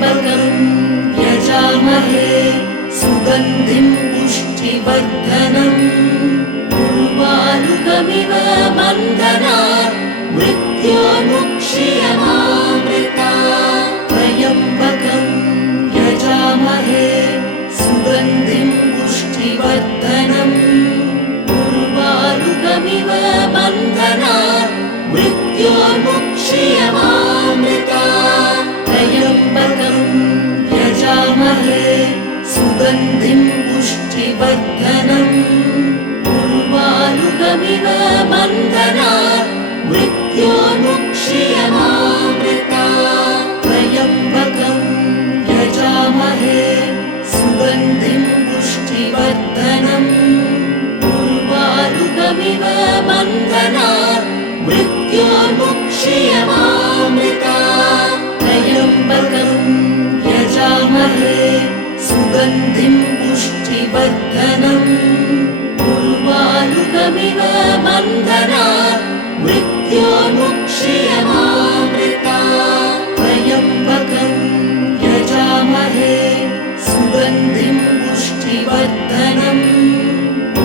त्र्यम्बकं यजामहे सुगन्धिं पुष्टिवर्धनम् उर्वारुकमिव बन्धनात् मृत्योर्मुक्ष्यमामृतात् त्र्यम्बकं यजामहे सुगन्धिं पुष्टिवर्धनम् उर्वारुकमिव बन्धनात् मृत्योर्मुक्ष्यमामृतात् त्र्यम्बकं यजामहे सुगन्धिं पुष्टिवर्धनम् उर्वारुकमिव बन्धनात् मृत्योर्मुक्ष्यमामृतात् त्र्यम्बकं यजामहे सुगन्धिं पुष्टिवर्धनम् उर्वारुकमिव बन्धनात् मृत्योर्मुक्ष्यमामृतात् त्र्यम्बकं यजामहे सुगन्धिं पुष्टिवर्धनम् उर्वारुकमिव बन्धनात् मृत्योर्मुक्ष्यमामृतात् त्र्यम्बकं यजामहे सुगन्धिं पुष्टिवर्धनम्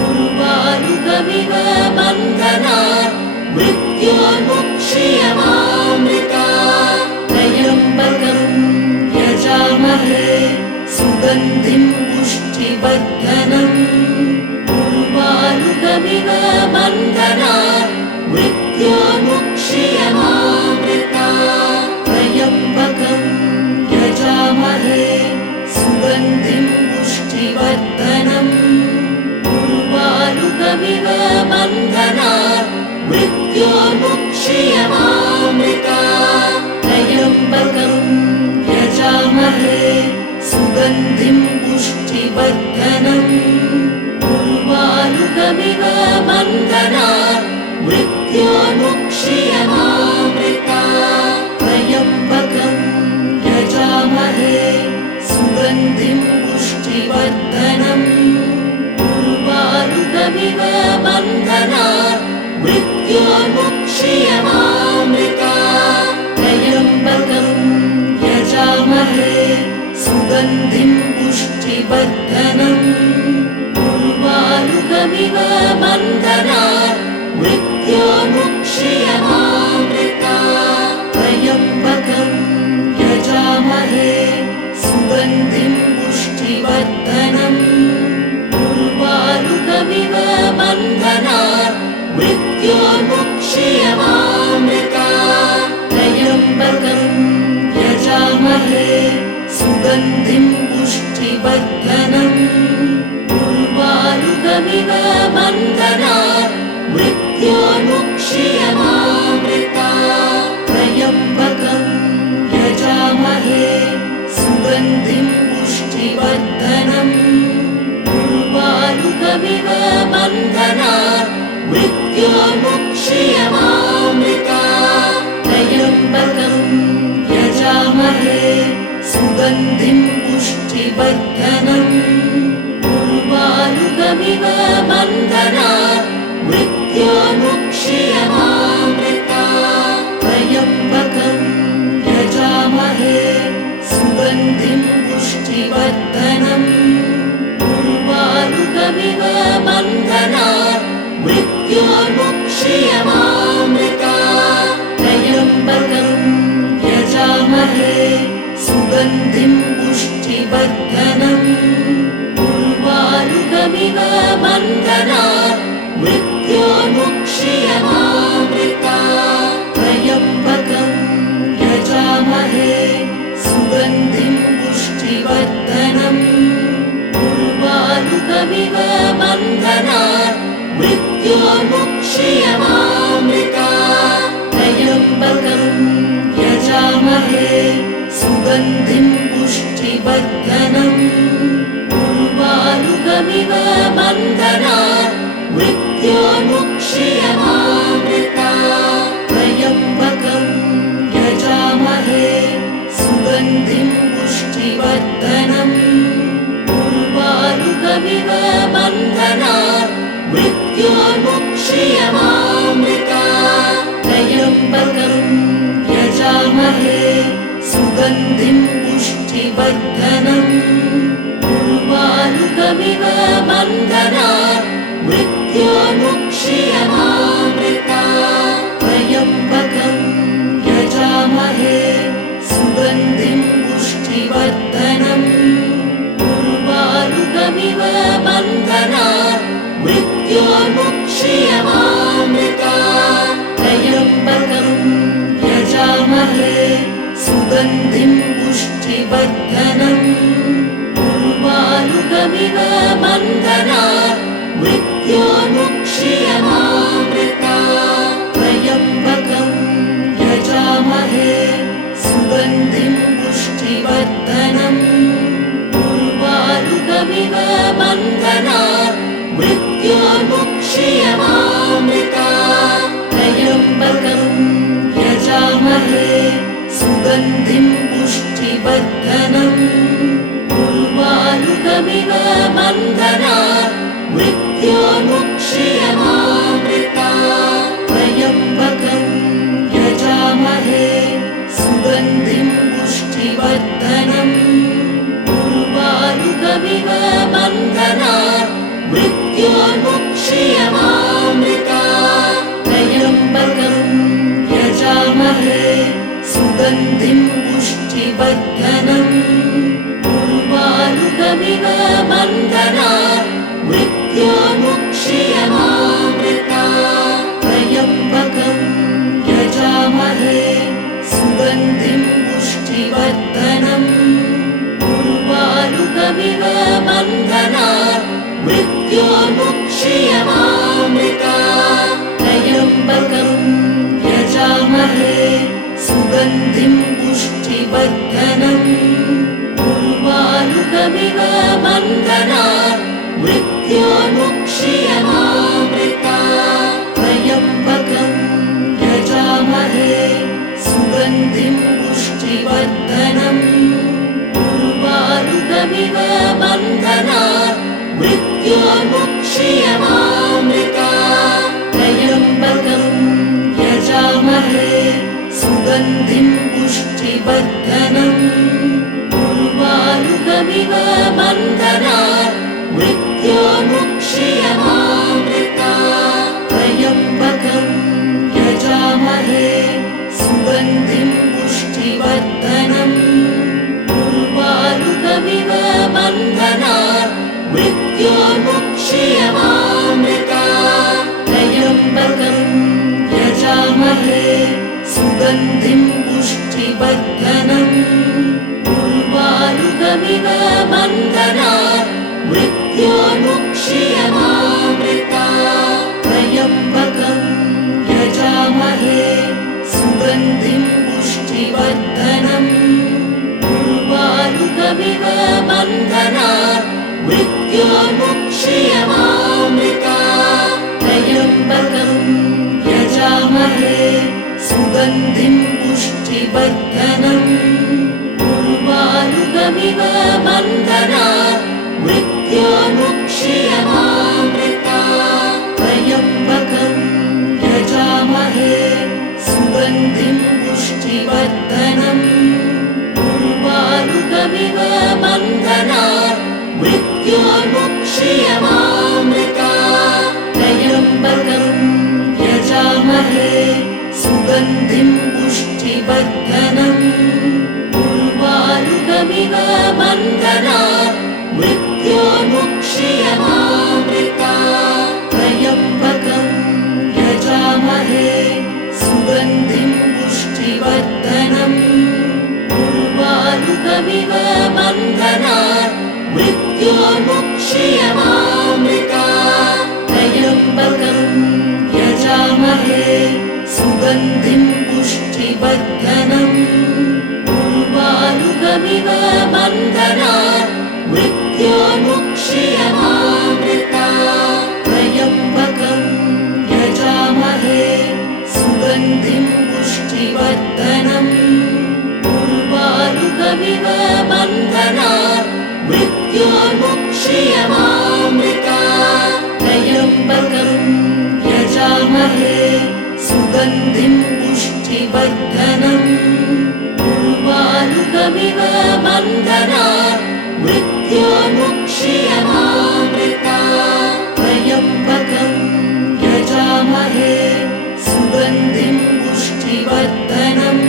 उर्वारुकमिव बन्धनात् मृत्योर्मुक्ष्यमामृतात् त्र्यम्बकं यजामहे सुगन्धिं पुष्टिवर्धनम् उर्वारुकमिव बन्धनात् मृत्योर्मुक्ष्यमामृतात् त्र्यम्बकं यजामहे सुगन्धिं पुष्टिवर्धनम् उर्वारुकमिव बन्धनात् मृत्योर्मुक्ष्यमामृतात् त्र्यम्बकं यजामहे सुगन्धिं पुष्टिवर्धनम् उर्वारुकमिव बन्धनात् मृत्योर्मुक्ष्यमामृतात् त्र्यम्बकं यजामहे सुगन्धिं पुष्टिवर्धनम् उर्वारुकमिव बन्धनात् मृत्योर्मुक्ष्यमामृतात् त्र्यम्बकं यजामहे सुगन्धिं पुष्टिवर्धनम् उर्वारुकमिव बन्धनात् मृत्योर्मुक्ष्यमामृतात् त्र्यम्बकं यजामहे सुगन्धिं पुष्टिवर्धनम् उर्वारुकमिव बन्धनात् मृत्योर्मुक्ष्यमामृतात् त्र्यम्बकं यजामहे सुगन्धिं पुष्टिवर्धनम् उर्वारुकमिव बन्धनात् मृत्योर्मुक्ष्यमामृतात् त्र्यम्बकं यजामहे सुगन्धिं पुष्टिवर्धनम् उर्वारुकमिव बन्धनात् मृत्योर्मुक्ष्यमामृतात् त्र्यम्बकं यजामहे सुगन्धिं पुष्टिवर्धनम् उर्वारुकमिव बन्धनात् मृत्योर्मुक्ष्यमामृतात् त्र्यम्बकं यजामहे सुगन्धिं पुष्टिवर्धनम् उर्वारुकमिव बन्धनात् मृत्योर्मुक्ष्यमामृतात् त्र्यम्बकं यजामहे सुगन्धिं पुष्टिवर्धनम् उर्वारुकमिव बन्धनात् मृत्योर्मुक्ष्यमामृतात् त्र्यम्बकं यजामहे सुगन्धिं पुष्टिवर्धनम् उर्वारुकमिव बन्धनात् मृत्योर्मुक्ष्यमामृतात् त्र्यम्बकं यजामहे सुगन्धिं पुष्टिवर्धनम् उर्वारुकमिव बन्धनात् मृत्योर्मुक्ष्यमामृतात् त्र्यम्बकं यजामहे सुगन्धिं पुष्टिवर्धनम् उर्वारुकमिव बन्धनात् मृत्योर्मुक्ष्यमामृतात् त्र्यम्बकं यजामहे सुगन्धिं सुगन्धिं पुष्टिवर्धनम् उर्वारुकमिव बन्धनात् मृत्योर्मुक्ष्यमामृतात् त्र्यम्बकं यजामहे सुगन्धिं पुष्टिवर्धनम् उर्वारुकमिव बन्धनात् मृत्योर्मुक्ष्यमामृतात् त्र्यम्बकं यजामहे सुगन्धिं पुष्टिवर्धनम् उर्वारुकमिव बन्धनात् मृत्योर्मुक्ष्यमामृतात् त्र्यम्बकं यजामहे सुगन्धिं पुष्टिवर्धनम् उर्वारुकमिव बन्धनात् मृत्योर्मुक्ष्यमामृतात् त्र्यम्बकं यजामहे सुगन्धिं पुष्टिवर्धनम् उर्वारुकमिव बन्धनात् मृत्योर्मुक्ष्यमामृतात् त्र्यम्बकं यजामहे सुगन्धिं पुष्टिवर्धनम् उर्वारुकमिव बन्धनात् मृत्योर्मुक्ष्यमामृतात् त्र्यम्बकं यजामहे सुगन्धिं पुष्टिवर्धनम् उर्वारुकमिव बन्धनात् मृत्योर्मुक्ष्यमामृतात् त्र्यम्बकं यजामहे सुगन्धिं पुष्टिवर्धनम् उर्वारुकमिव बन्धनात् मृत्योर्मुक्ष्यमामृतात् त्र्यम्बकं यजामहे सुगन्धिं पुष्टिवर्धनम् उर्वारुकमिव बन्धनात् मृत्योर्मुक्ष्यमामृतात् त्र्यम्बकं यजामहे सुगन्धिं पुष्टिवर्धनम् उर्वारुकमिव बन्धनात् मृत्योर्मुक्ष्यमामृतात् त्र्यम्बकं यजामहे सुगन्धिं पुष्टिवर्धनम् उर्वारुकमिव बन्धनात् मृत्योर्मुक्ष्यमामृतात् त्र्यम्बकं यजामहे सुगन्धिं पुष्टिवर्धनम् उर्वारुकमिव बन्धनात् मृत्योर्मुक्ष्यमामृतात् त्र्यम्बकं यजामहे सुगन्धिं पुष्टिवर्धनम् उर्वारुकमिव बन्धनात् मृत्योर्मुक्ष्यमामृतात् त्र्यम्बकं यजामहे सुगन्धिं पुष्टिवर्धनम् उर्वारुकमिव बन्धनात् मृत्योर्मुक्ष्यमामृतात् त्र्यम्बकं यजामहे सुगन्धिं पुष्टिवर्धनम् उर्वारुकमिव बन्धनात् मृत्योर्मुक्ष्यमामृतात् त्र्यम्बकं यजामहे सुगन्धिं पुष्टिवर्धनम् उर्वारुकमिव बन्धनात् मृत्योर्मुक्ष्यमामृतात् त्र्यम्बकं यजामहे सुगन्धिं पुष्टिवर्धनम् उर्वारुकमिव बन्धनात् मृत्योर्मुक्ष्यमामृतात् त्र्यम्बकं यजामहे सुगन्धिं पुष्टिवर्धनम् उर्वारुकमिव बन्धनात् मृत्योर्मुक्ष्यमामृतात् त्र्यम्बकं यजामहे सुगन्धिं पुष्टिवर्धनम् उर्वारुकमिव बन्धनात् मृत्योर्मुक्ष्यमामृतात् त्र्यम्बकं यजामहे सुगन्धिं पुष्टिवर्धनम् उर्वारुकमिव बन्धनात् मृत्योर्मुक्ष्यमामृतात् त्र्यम्बकं यजामहे सुगन्धिं पुष्टिवर्धनम् उर्वारुकमिव उर्वारुकमिव बन्धनात् मृत्योर्मुक्ष्यमामृता त्र्यम्बकं यजामहे सुगन्धिं पुष्टिवर्धनम्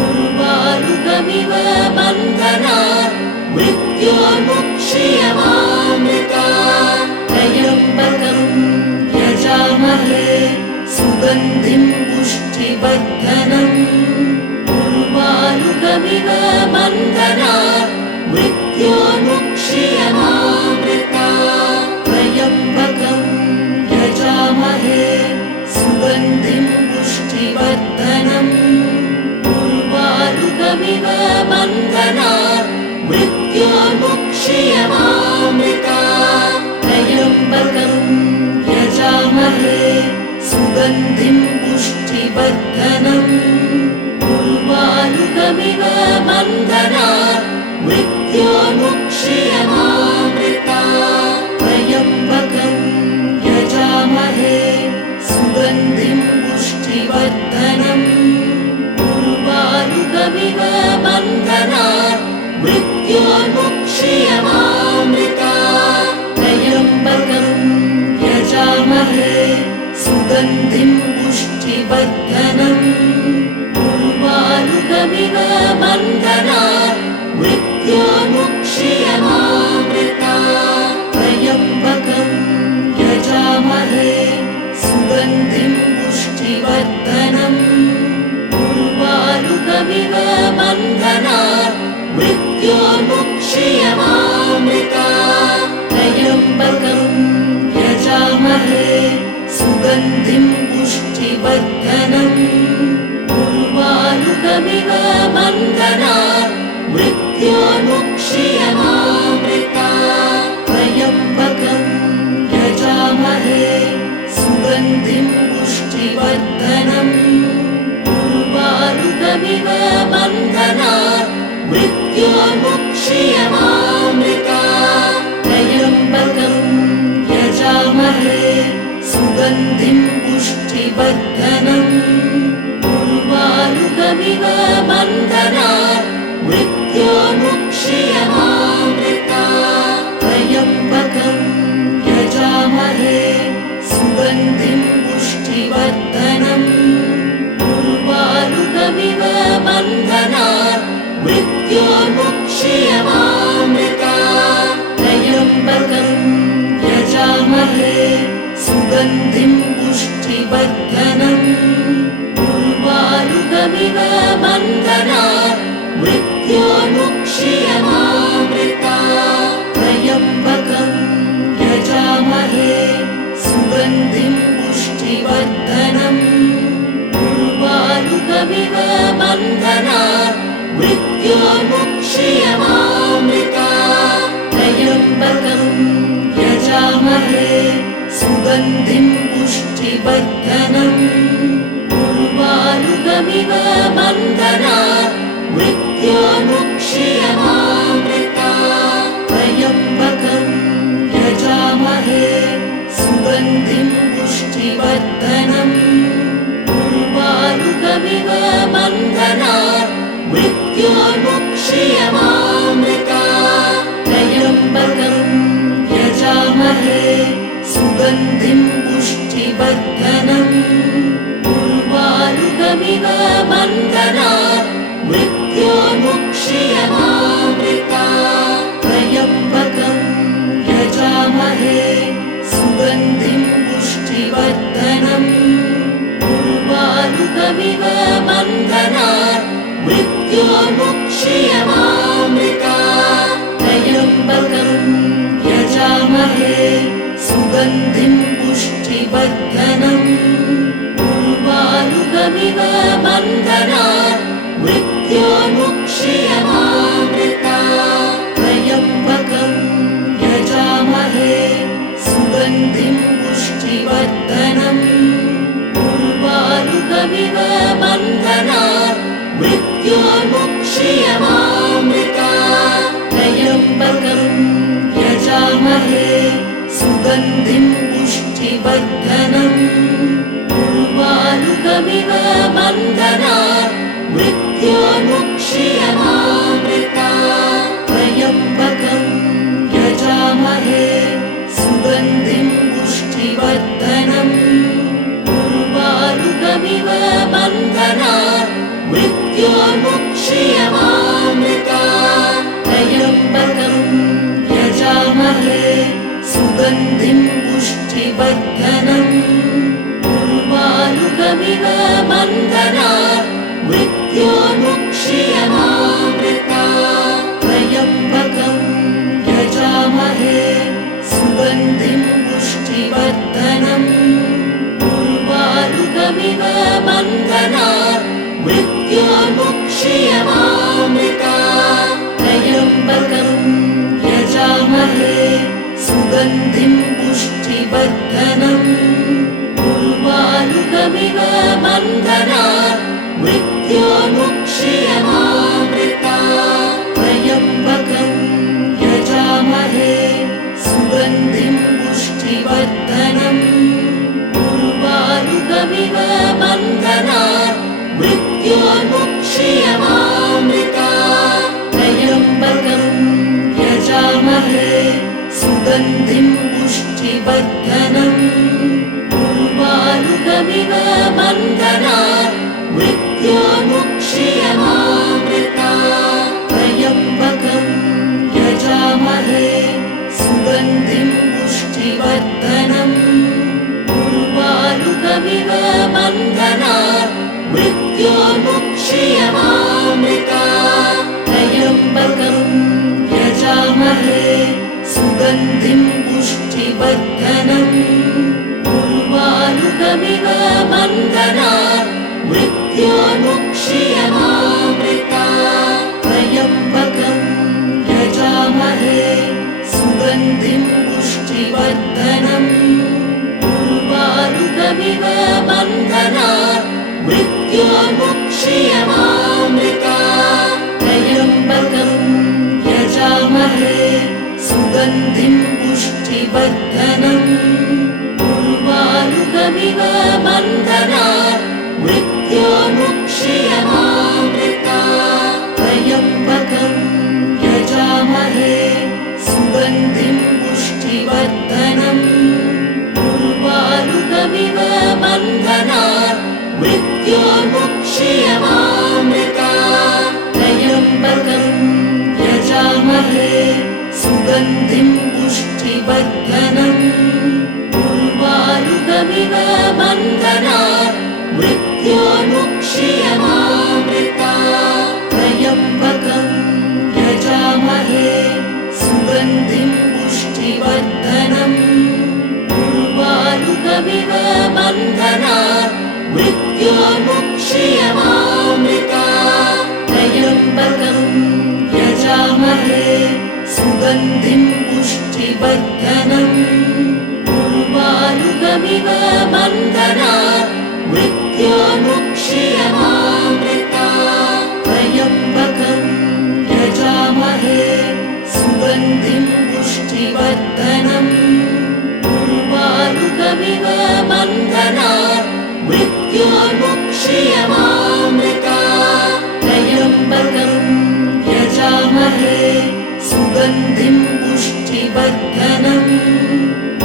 उर्वारुकमिव बन्धनात् मृत्योर्मुक्ष्यमामृता त्र्यम्बकं यजामहे सुगन्धिं पुष्टिवर्धनम् उर्वारुकमिव बन्धनात् मृत्योर्मुक्ष्यमामृता त्र्यम्बकं यजामहे सुगन्धिं पुष्टिवर्धनम् उर्वारुकमिव बन्धनात् मृत्योर्मुक्ष्यमामृता त्र्यम्बकं यजामहे सुगन्धिं पुष्टिवर्धनम् उर्वारुकमिव बन्धनात् मृत्योर्मुक्ष्यमामृता त्र्यम्बकं यजामहे सुगन्धिं पुष्टिवर्धनम् उर्वारुकमिव बन्धनात् मृत्योर्मुक्ष्यमामृता त्र्यम्बकं यजामहे सुगन्धिं पुष्टिवर्धनम् उर्वारुकमिव बन्धनात् मृत्योर्मुक्ष्यमामृता त्र्यम्बकं यजामहे सुगन्धिं पुष्टिवर्धनम् उर्वारुकमिव बन्धनात् मृत्योर्मुक्ष्यमामृता त्र्यम्बकं यजामहे सुगन्धिं पुष्टिवर्धनम् उर्वारुकमिव बन्धनात् मृत्योर्मुक्ष्यमामृता त्र्यम्बकं यजामहे सुगन्धिं पुष्टिवर्धनम् उर्वारुकमिव बन्धनात् मृत्योर्मुक्ष्यमामृता त्र्यम्बकं यजामहे सुगन्धिं पुष्टिवर्धनम् उर्वारुकमिव बन्धनात् मृत्योर्मुक्ष्यमामृता त्र्यम्बकं यजामहे सुगन्धिं पुष्टिवर्धनम् उर्वारुकमिव बन्धनात् मृत्योर्मुक्ष्यमामृता त्र्यम्बकं यजामहे सुगन्धिं पुष्टिवर्धनम् उर्वारुकमिव बन्धनात् मृत्योर्मुक्ष्यमामृता त्र्यम्बकं यजामहे सुगन्धिं पुष्टिवर्धनम् उर्वारुकमिव बन्धनात् मृत्योर्मुक्ष्यमामृता त्र्यम्बकं यजामहे सुगन्धिं पुष्टिवर्धनम् उर्वारुकमिव बन्धनात् मृत्योर्मुक्ष्यमामृता त्र्यम्बकं यजामहे सुगन्धिं पुष्टिवर्धनम् उर्वारुकमिव बन्धनात् मृत्योर्मुक्ष्यमामृता त्र्यम्बकं यजामहे सुगन्धिं पुष्टिवर्धनम् उर्वारुकमिव बन्धनात् मृत्योर्मुक्ष्यमामृता त्र्यम्बकं यजामहे सुगन्धिं पुष्टिवर्धनम् उर्वारुकमिव बन्धनात् मृत्योर्मुक्ष्यमामृता त्र्यम्बकं यजामहे सुगन्धिं पुष्टिवर्धनम् उर्वारुकमिव बन्धनात् मृत्योर्मुक्ष्यमामृता त्र्यम्बकं यजामहे सुगन्धिं पुष्टिवर्धनम् उर्वारुकमिव बन्धनात् मृत्योर्मुक्ष्यमामृता त्र्यम्बकं यजामहे सुगन्धिं पुष्टिवर्धनम् उर्वारुकमिव बन्धनात् मृत्योर्मुक्ष्यमामृता सुगन्धिं पुष्टिवर्धनम् उर्वारुकमिव बन्धनात् मृत्योर्मुक्ष्यमामृतात् त्र्यम्बकं यजामहे सुगन्धिं पुष्टिवर्धनम् उर्वारुकमिव बन्धनात् मृत्योर्मुक्ष्यमामृतात् त्र्यम्बकं यजामहे सुगन्धिं पुष्टिवर्धनम् उर्वारुकमिव बन्धनात् मृत्योर्मुक्ष्यमामृतात् त्र्यम्बकं यजामहे सुगन्धिं पुष्टिवर्धनम् उर्वारुकमिव बन्धनात् मृत्योर्मुक्ष्यमामृतात् त्र्यम्बकं यजामहे सुगन्धिं पुष्टिवर्धनम् उर्वारुकमिव बन्धनात् मृत्योर्मुक्ष्यमामृतात् त्र्यम्बकं यजामहे सुगन्धिं पुष्टिवर्धनम् उर्वारुकमिव बन्धनात् मृत्योर्मुक्ष्यमामृतात् त्र्यम्बकं यजामहे सुगन्धिं पुष्टिवर्धनम् उर्वारुकमिव बन्धनात् मृत्योर्मुक्ष्यमामृतात् त्र्यम्बकं यजामहे सुगन्धिं पुष्टिवर्धनम् उर्वारुकमिव बन्धनात् मृत्योर्मुक्ष्यमामृतात् त्र्यम्बकं यजामहे सुगन्धिं पुष्टिवर्धनम् उर्वारुकमिव बन्धनात् मृत्योर्मुक्ष्यमामृतात् त्र्यम्बकं यजामहे सुगन्धिं पुष्टिवर्धनम् उर्वारुकमिव बन्धनात् मृत्योर्मुक्ष्यमामृतात् त्र्यम्बकं यजामहे सुगन्धिं पुष्टिवर्धनम् उर्वारुकमिव बन्धनात् मृत्योर्मुक्ष्यमामृतात् त्र्यम्बकं यजामहे सुगन्धिं पुष्टिवर्धनम् उर्वारुकमिव बन्धनात् मृत्योर्मुक्ष्यमामृतात् त्र्यम्बकं यजामहे सुगन्धिं पुष्टिवर्धनम् उर्वारुकमिव बन्धनात् मृत्योर्मुक्ष्यमामृतात् त्र्यम्बकं यजामहे सुगन्धिं पुष्टिवर्धनम् उर्वारुकमिव बन्धनात् मृत्योर्मुक्ष्यमामृतात् त्र्यम्बकं यजामहे सुगन्धिं पुष्टिवर्धनम्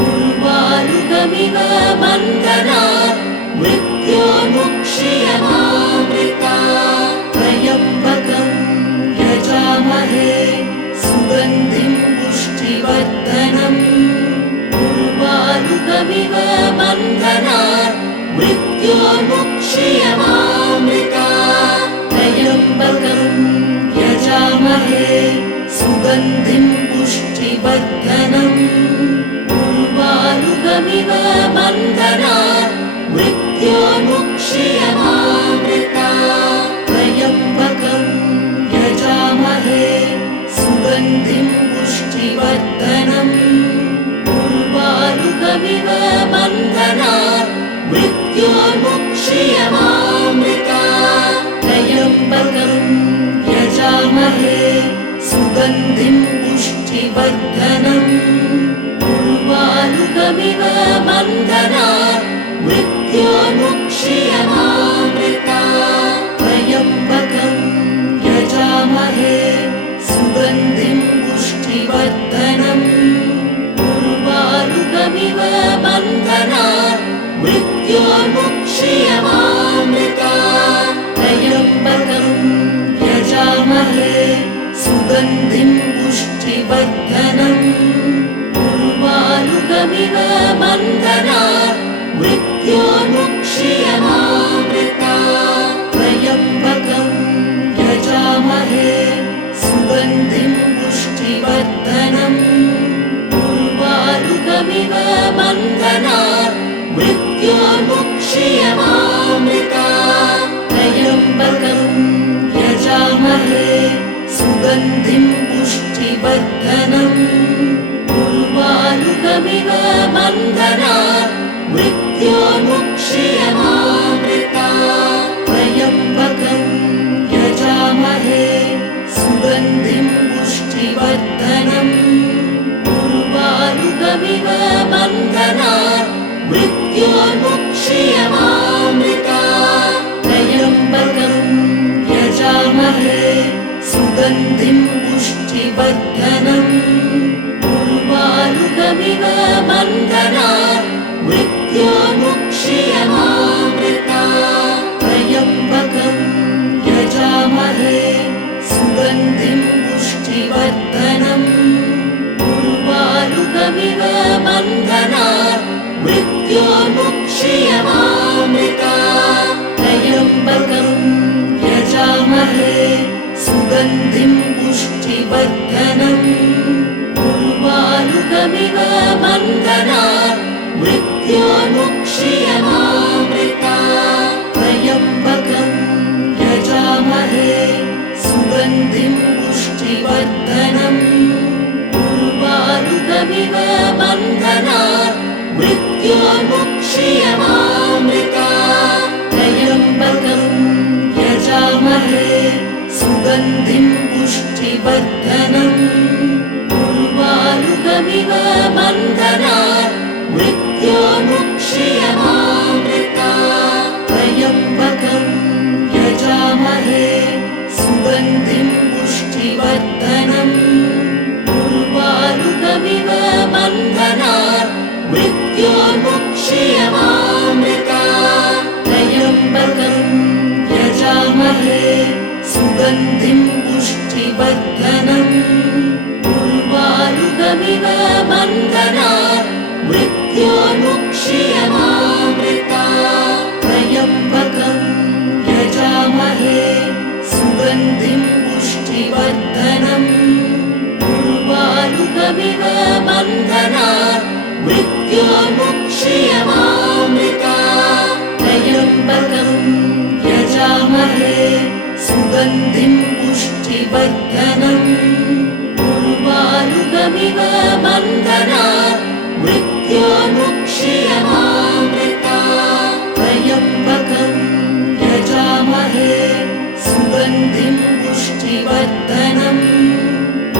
उर्वारुकमिव बन्धनात् मृत्योर्मुक्ष्यमामृतात् त्र्यम्बकं यजामहे सुगन्धिं पुष्टिवर्धनम् उर्वारुकमिव बन्धनात् मृत्योर्मुक्ष्यमामृतात् त्र्यम्बकं यजामहे सुगन्धिं पुष्टिवर्धनम् उर्वारुकमिव बन्धनात् मृत्योर्मुक्ष्यमामृतात् त्र्यम्बकं यजामहे सुगन्धिं पुष्टिवर्धनम् उर्वारुकमिव बन्धनात् मृत्योर्मुक्ष्यमामृतात् त्र्यम्बकं यजामहे सुगन्धिं पुष्टिवर्धनम् उर्वारुकमिव बन्धनात् मृत्योर्मुक्ष्यमामृतात् त्र्यम्बकं यजामहे सुगन्धिं पुष्टिवर्धनम् उर्वारुकमिव बन्धनात् मृत्योर्मुक्ष्यमामृतात् त्र्यम्बकं यजामहे सुगन्धिं पुष्टिवर्धनम् उर्वारुकमिव बन्धनात् मृत्योर्मुक्ष्यमामृतात् त्र्यम्बकं यजामहे सुगन्धिं पुष्टिवर्धनम् उर्वारुकमिव बन्धनात् मृत्योर्मुक्ष्यमामृतात् त्र्यम्बकं यजामहे सुगन्धिं पुष्टिवर्धनम् उर्वारुकमिव बन्धनात् मृत्योर्मुक्ष्यमामृतात् त्र्यम्बकं यजामहे सुगन्धिं पुष्टिवर्धनम् उर्वारुकमिव बन्धनात् मृत्योर्मुक्ष्यमामृतात् त्र्यम्बकं यजामहे सुगन्धिं पुष्टिवर्धनम् उर्वारुकमिव बन्धनात् मृत्योर्मुक्ष्यमामृतात् त्र्यम्बकं यजामहे सुगन्धिं पुष्टिवर्धनम् उर्वारुकमिव बन्धनात् मृत्योर्मुक्ष्यमामृतात् त्र्यम्बकं यजामहे सुगन्धिं पुष्टिवर्धनम् उर्वारुकमिव बन्धनात् मृत्योर्मुक्ष्यमामृतात् त्र्यम्बकं यजामहे सुगन्धिं पुष्टिवर्धनम् उर्वारुकमिव बन्धनात् मृत्योर्मुक्ष्यमामृतात् त्र्यम्बकं यजामहे सुगन्धिं पुष्टिवर्धनम् उर्वारुकमिव बन्धनात् मृत्योर्मुक्ष्यमामृतात् त्र्यम्बकं यजामहे सुगन्धिं पुष्टिवर्धनम् उर्वारुकमिव बन्धनात् मृत्योर्मुक्ष्यमामृतात् त्र्यम्बकं यजामहे सुगन्धिं पुष्टिवर्धनम् उर्वारुकमिव बन्धनात् मृत्योर्मुक्ष्यमामृतात् त्र्यम्बकं यजामहे सुगन्धिं पुष्टिवर्धनम् उर्वारुकमिव बन्धनात् मृत्योर्मुक्ष्यमामृतात् त्र्यम्बकं यजामहे सुगन्धिं पुष्टिवर्धनम् उर्वारुकमिव बन्धनात् मृत्योर्मुक्ष्यमामृतात् त्र्यम्बकं यजामहे सुगन्धिं पुष्टिवर्धनम्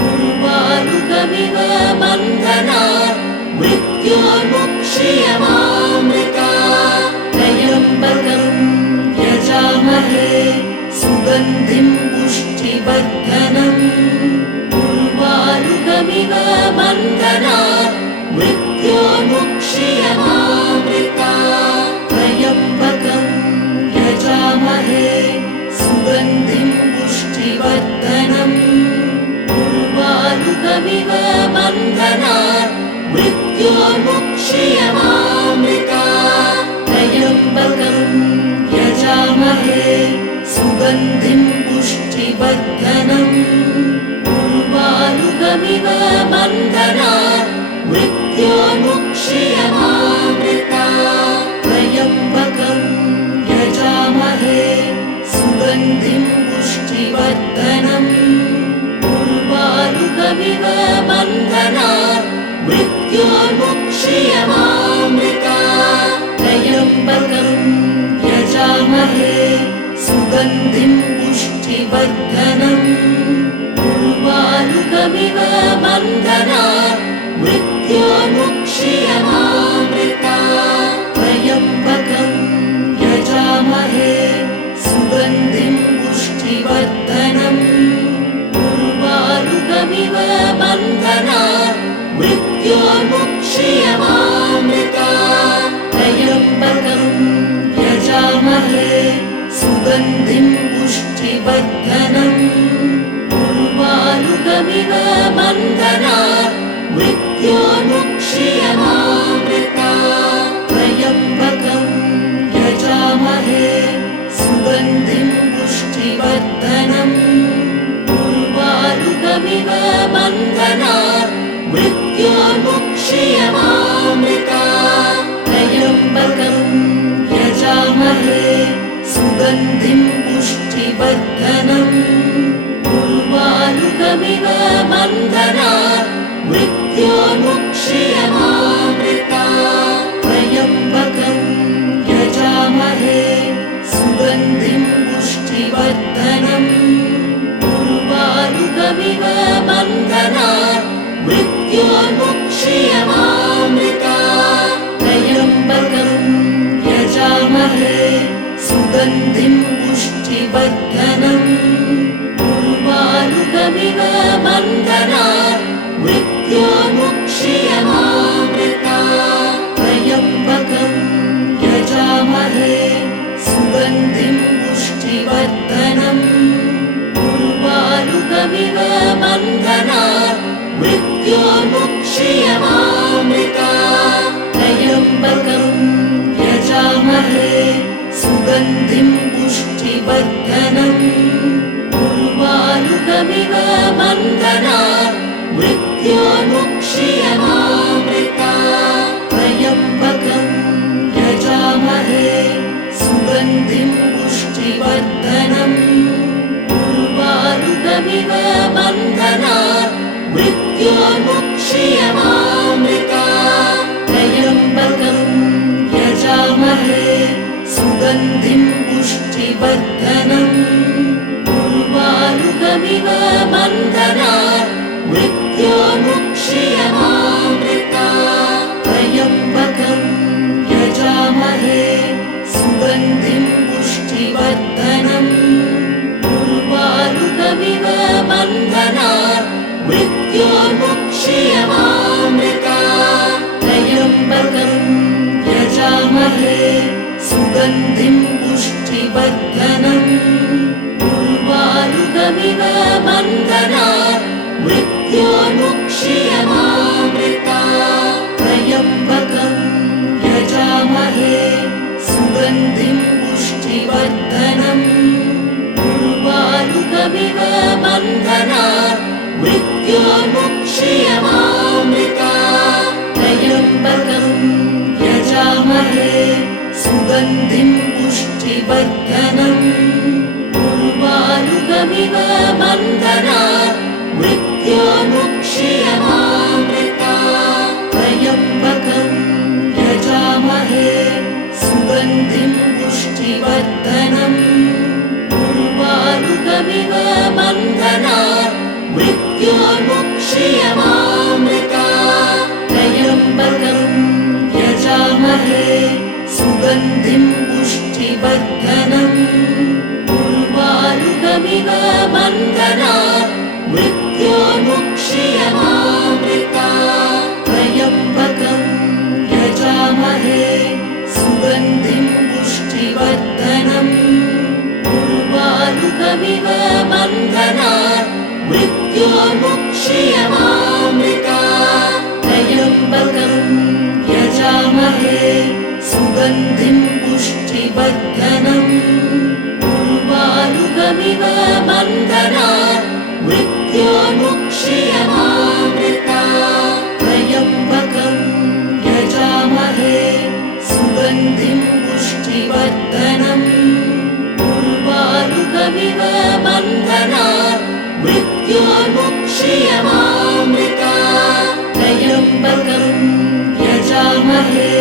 उर्वारुकमिव बन्धनात् मृत्योर्मुक्ष्यमामृतात् त्र्यम्बकं यजामहे सुगन्धिं पुष्टिवर्धनम् उर्वारुकमिव बन्धनात् मृत्योर्मुक्ष्यमामृतात् त्र्यम्बकं यजामहे सुगन्धिं पुष्टिवर्धनम् उर्वारुकमिव बन्धनात् मृत्योर्मुक्ष्यमामृतात् त्र्यम्बकं यजामहे सुगन्धिं पुष्टिवर्धनम् उर्वारुकमिव बन्धनात् मृत्योर्मुक्ष्यमामृतात् त्र्यम्बकं यजामहे सुगन्धिं पुष्टिवर्धनम् उर्वारुकमिव बन्धनात् मृत्योर्मुक्ष्यमामृतात् त्र्यम्बकं यजामहे सुगन्धिं पुष्टिवर्धनम् उर्वारुकमिव बन्धनात् मृत्योर्मुक्ष्यमामृतात् त्र्यम्बकं यजामहे सुगन्धिं पुष्टिवर्धनम् उर्वारुकमिव बन्धनात् मृत्योर्मुक्ष्यमामृतात् त्र्यम्बकं यजामहे सुगन्धिं पुष्टिवर्धनम् उर्वारुकमिव बन्धनात् मृत्योर्मुक्ष्यमामृतात् बन्धनात् मृत्योर्मुक्ष्यमामृतात् त्र्यम्बकं यजामहे सुगन्धिं पुष्टिवर्धनम् उर्वारुकमिव बन्धनात् मृत्योर्मुक्ष्यमामृतात् त्र्यम्बकं यजामहे सुगन्धिं पुष्टिवर्धनम् उर्वारुकमिव बन्धनात् मृत्योर्मुक्ष्यमामृतात् त्र्यम्बकं यजामहे सुगन्धिं पुष्टिवर्धनम् उर्वारुकमिव बन्धनात् मृत्योर्मुक्ष्यमामृतात् त्र्यम्बकं यजामहे सुगन्धिं पुष्टिवर्धनम् उर्वारुकमिव बन्धनात् मृत्योर्मुक्ष्यमामृतात् त्र्यम्बकं यजामहे सुगन्धिं पुष्टिवर्धनम् उर्वारुकमिव बन्धनात् मृत्योर्मुक्ष्यमामृतात् त्र्यम्बकं यजामहे सुगन्धिं पुष्टिवर्धनम् उर्वारुकमिव बन्धनात् मृत्योर्मुक्ष्यमामृतात् त्र्यम्बकं यजामहे सुगन्धिं पुष्टिवर्धनम् उर्वारुकमिव बन्धनात् मृत्योर्मुक्ष्यमामृतात् त्र्यम्बकं यजामहे सुगन्धिं पुष्टिवर्धनम् उर्वारुकमिव बन्धनात् मृत्योर्मुक्ष्यमामृतात् त्र्यम्बकं यजामहे सुगन्धिं पुष्टिवर्धनम् उर्वारुकमिव बन्धनात् मृत्योर्मुक्ष्यमामृतात् त्र्यम्बकं यजामहे सुगन्धिं पुष्टिवर्धनम् उर्वारुकमिव बन्धनात् मृत्योर्मुक्ष्यमामृतात् त्र्यम्बकं यजामहे सुगन्धिं पुष्टिवर्धनम् उर्वारुकमिव बन्धनात् मृत्योर्मुक्ष्यमामृतात् त्र्यम्बकं यजामहे सुगन्धिं पुष्टिवर्धनम् उर्वारुकमिव बन्धनात् मृत्योर्मुक्ष्यमामृतात् त्र्यम्बकं यजामहे सुगन्धिं पुष्टिवर्धनम् उर्वारुकमिव बन्धनात् मृत्योर्मुक्ष्यमामृतात् त्र्यम्बकं यजामहे सुगन्धिं पुष्टिवर्धनम् उर्वारुकमिव बन्धनात् मृत्योर्मुक्ष्यमामृतात् त्र्यम्बकं यजामहे सुगन्धिं पुष्टिवर्धनम् उर्वारुकमिव बन्धनात् मृत्योर्मुक्ष्यमामृतात् त्र्यम्बकं यजामहे सुगन्धिं पुष्टिवर्धनम् उर्वारुकमिव बन्धनात् मृत्योर्मुक्ष्यमामृतात् त्र्यम्बकं यजामहे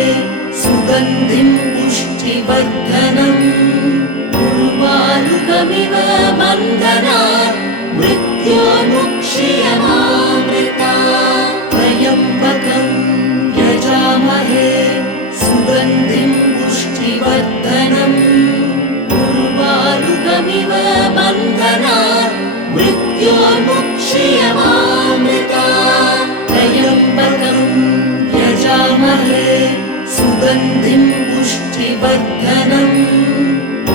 सुगन्धिं पुष्टिवर्धनम् उर्वारुकमिव बन्धनात् मृत्योर्मुक्ष्यमामृतात् त्र्यम्बकं यजामहे सुगन्धिं पुष्टिवर्धनम् उर्वारुकमिव बन्धनात् मृत्योर्मुक्ष्यमामृतात् त्र्यम्बकं यजामहे सुगन्धिं पुष्टिवर्धनम्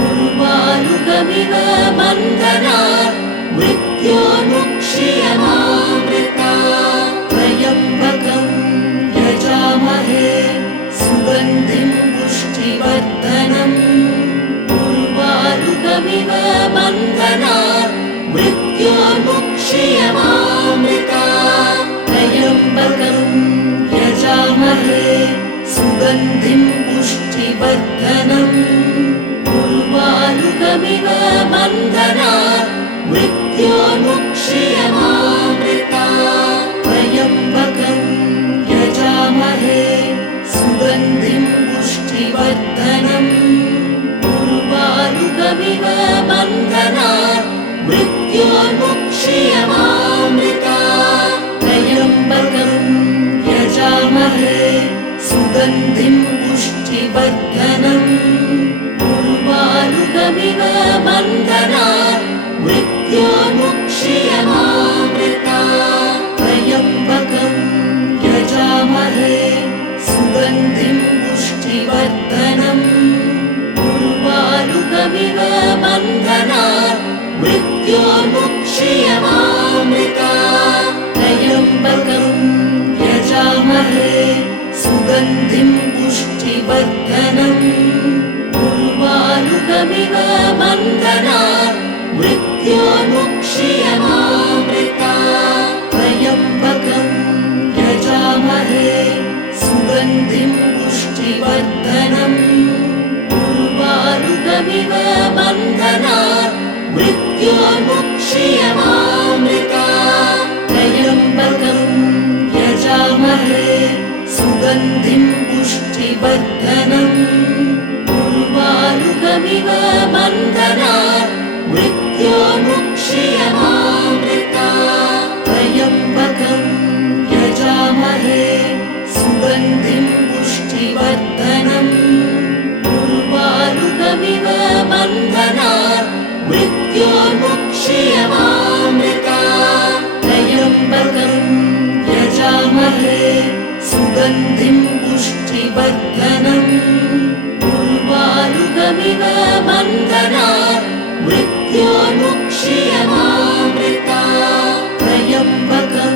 उर्वारुकमिव बन्धनात् मृत्योर्मुक्ष्यमामृतात् त्र्यम्बकं यजामहे सुगन्धिं पुष्टिवर्धनम् उर्वारुकमिव बन्धनात् मृत्योर्मुक्ष्यमामृतात् सुगन्धिं पुष्टिवर्धनम् उर्वारुकमिव बन्धनात् मृत्योर्मुक्ष्यमामृता त्र्यम्बकं यजामहे सुगन्धिं पुष्टिवर्धनम् उर्वारुकमिव बन्धनात् मृत्योर्मुक्ष्यमामृता त्र्यम्बकं यजामहे सुगन्धिं पुष्टिवर्धनम् उर्वारुकमिव बन्धनात् मृत्योर्मुक्ष्यमामृता त्र्यम्बकं यजामहे सुगन्धिं पुष्टिवर्धनम् उर्वारुकमिव बन्धनात् मृत्योर्मुक्ष्यमामृता त्र्यम्बकं यजामहे सुगन्धिं पुष्टिवर्धनम् उर्वारुकमिव बन्धनात् मृत्योर्मुक्ष्यमामृता त्र्यम्बकं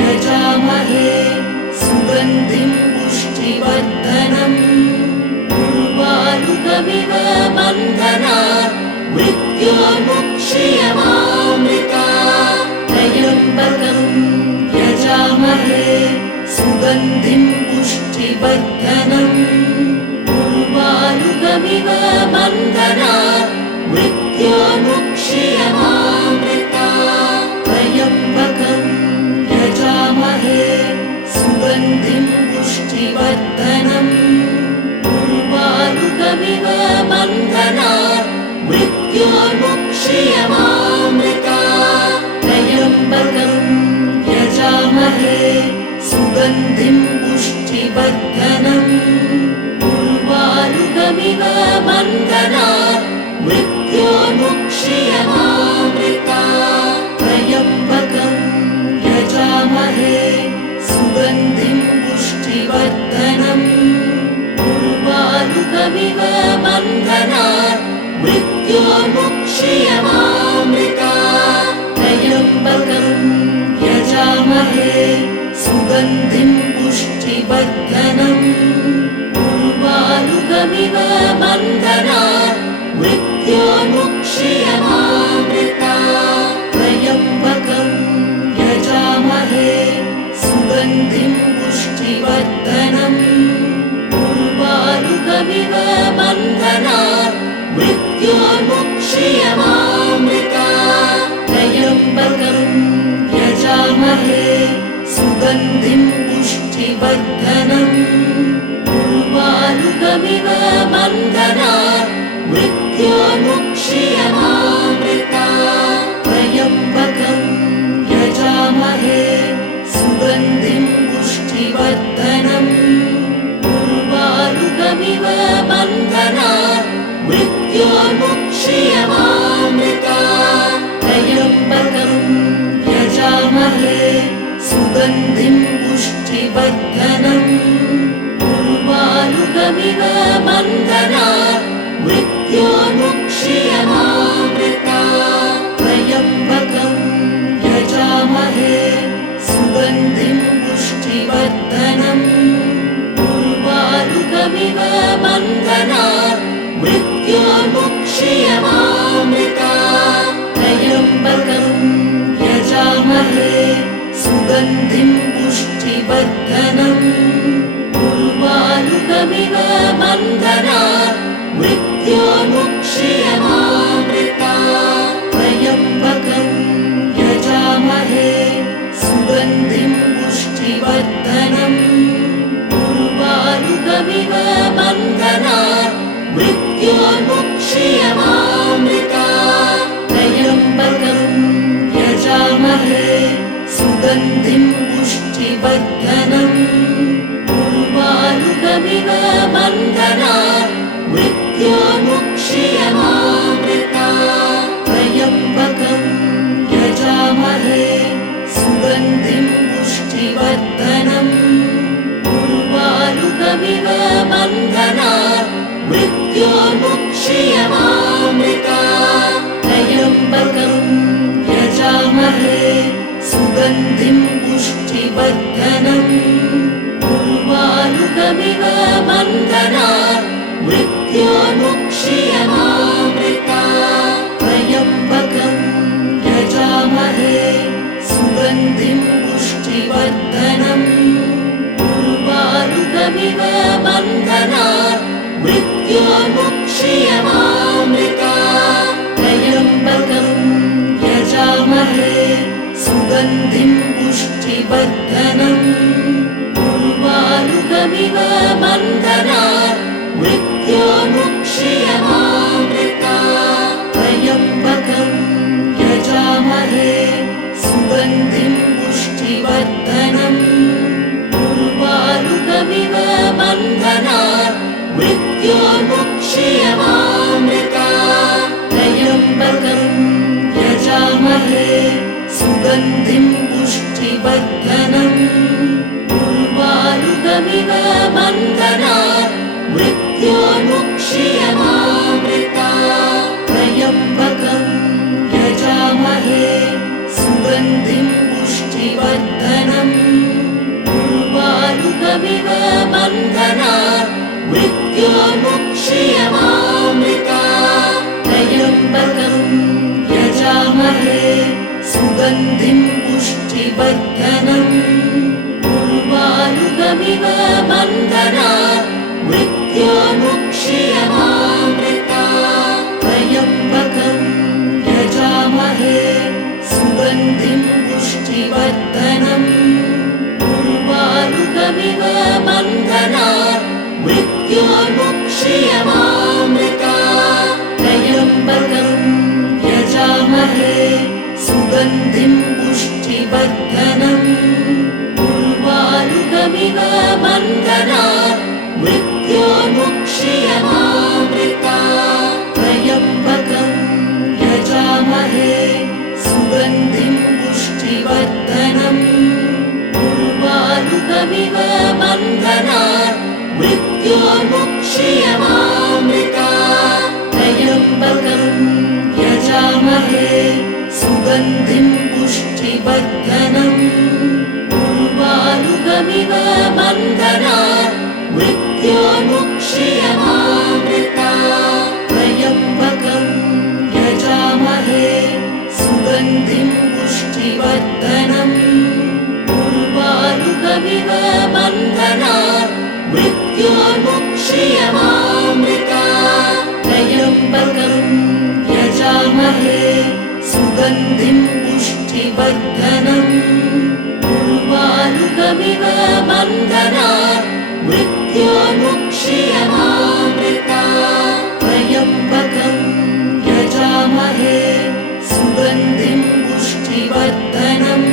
यजामहे सुगन्धिं पुष्टिवर्धनम् उर्वारुकमिव बन्धनात् मृत्योर्मुक्ष्यमामृता त्र्यम्बकं यजामहे सुगन्धिं पुष्टिवर्धनम् उर्वारुकमिव बन्धनात् मृत्योर्मुक्ष्यमामृता त्र्यम्बकं यजामहे सुगन्धिं पुष्टिवर्धनम् उर्वारुकमिव बन्धनात् मृत्योर्मुक्ष्यमामृता त्र्यम्बकं यजामहे सुगन्धिं पुष्टिवर्धनम् उर्वारुकमिव बन्धनात् मृत्योर्मुक्ष्यमामृता त्र्यम्बकं यजामहे सुगन्धिं पुष्टिवर्धनम् उर्वारुकमिव बन्धनात् मृत्योर्मुक्ष्यमामृता त्र्यम्बकं यजामहे सुगन्धिं पुष्टिवर्धनम् उर्वारुकमिव बन्धनात् मृत्योर्मुक्ष्यमामृता त्र्यम्बकं यजामहे सुगन्धिं पुष्टिवर्धनम् उर्वारुकमिव बन्धनात् मृत्योर्मुक्ष्यमामृता त्र्यम्बकं यजामहे सुगन्धिं पुष्टिवर्धनम् उर्वारुकमिव बन्धनात् मृत्योर्मुक्ष्यमामृता त्र्यम्बकं यजामहे सुगन्धिं पुष्टिवर्धनम् उर्वारुकमिव बन्धनात् मृत्योर्मुक्ष्यमामृता त्र्यम्बकं यजामहे सुगन्धिं पुष्टिवर्धनम् उर्वारुकमिव बन्धनात् मृत्योर्मुक्ष्यमामृता त्र्यम्बकं यजामहे सुगन्धिं पुष्टिवर्धनम् उर्वारुकमिव बन्धनात् मृत्योर्मुक्ष्यमामृता त्र्यम्बकं यजामहे सुगन्धिं पुष्टिवर्धनम् उर्वारुकमिव बन्धनात् मृत्योर्मुक्ष्यमामृता त्र्यम्बकं यजामहे सुगन्धिं पुष्टिवर्धनम् उर्वारुकमिव बन्धनात् मृत्योर्मुक्ष्यमामृता त्र्यम्बकं यजामहे सुगन्धिं पुष्टिवर्धनम् उर्वारुकमिव बन्धनात् मृत्योर्मुक्ष्यमामृता त्र्यम्बकं यजामहे सुगन्धिं पुष्टिवर्धनम् उर्वारुकमिव बन्धनात् मृत्योर्मुक्ष्यमामृता त्र्यम्बकं यजामहे सुगन्धिं पुष्टिवर्धनम् उर्वारुकमिव उर्वारुकमिव बन्धनात् मृत्योर्मुक्ष्यमामृतात् त्र्यम्बकं यजामहे सुगन्धिं पुष्टिवर्धनम् उर्वारुकमिव बन्धनात् मृत्योर्मुक्ष्यमामृतात् त्र्यम्बकं यजामहे सुगन्धिं पुष्टिवर्धनम् उर्वारुकमिव बन्धनात् मृत्योर्मुक्ष्यमामृतात् त्र्यम्बकं यजामहे सुगन्धिं पुष्टिवर्धनम् उर्वारुकमिव बन्धनात् मृत्योर्मुक्ष्यमामृतात् त्र्यम्बकं यजामहे सुगन्धिं पुष्टिवर्धनम् उर्वारुकमिव बन्धनात् मृत्योर्मुक्ष्यमामृतात् त्र्यम्बकं यजामहे सुगन्धिं पुष्टिवर्धनम् उर्वारुकमिव बन्धनात् मृत्योर्मुक्ष्यमामृतात् त्र्यम्बकं यजामहे सुगन्धिं पुष्टिवर्धनम् उर्वारुकमिव बन्धनात् मृत्योर्मुक्ष्यमामृतात् त्र्यम्बकं यजामहे सुगन्धिं पुष्टिवर्धनम् उर्वारुकमिव बन्धनात् मृत्योर्मुक्ष्यमामृतात् त्र्यम्बकं यजामहे सुगन्धिं पुष्टिवर्धनम् उर्वारुकमिव बन्धनात् मृत्योर्मुक्ष्यमामृतात् त्र्यम्बकं यजामहे सुगन्धिं पुष्टिवर्धनम् उर्वारुकमिव बन्धनात् मृत्योर्मुक्ष्यमामृतात् त्र्यम्बकं यजामहे सुगन्धिं पुष्टिवर्धनम् उर्वारुकमिव बन्धनात् मृत्योर्मुक्ष्यमामृतात् त्र्यम्बकं यजामहे सुगन्धिं पुष्टिवर्धनम् उर्वारुकमिव बन्धनात् मृत्योर्मुक्ष्यमामृतात् त्र्यम्बकं यजामहे सुगन्धिं पुष्टिवर्धनम् उर्वारुकमिव बन्धनात् मृत्योर्मुक्ष्यमामृतात् त्र्यम्बकं यजामहे सुगन्धिं पुष्टिवर्धनम्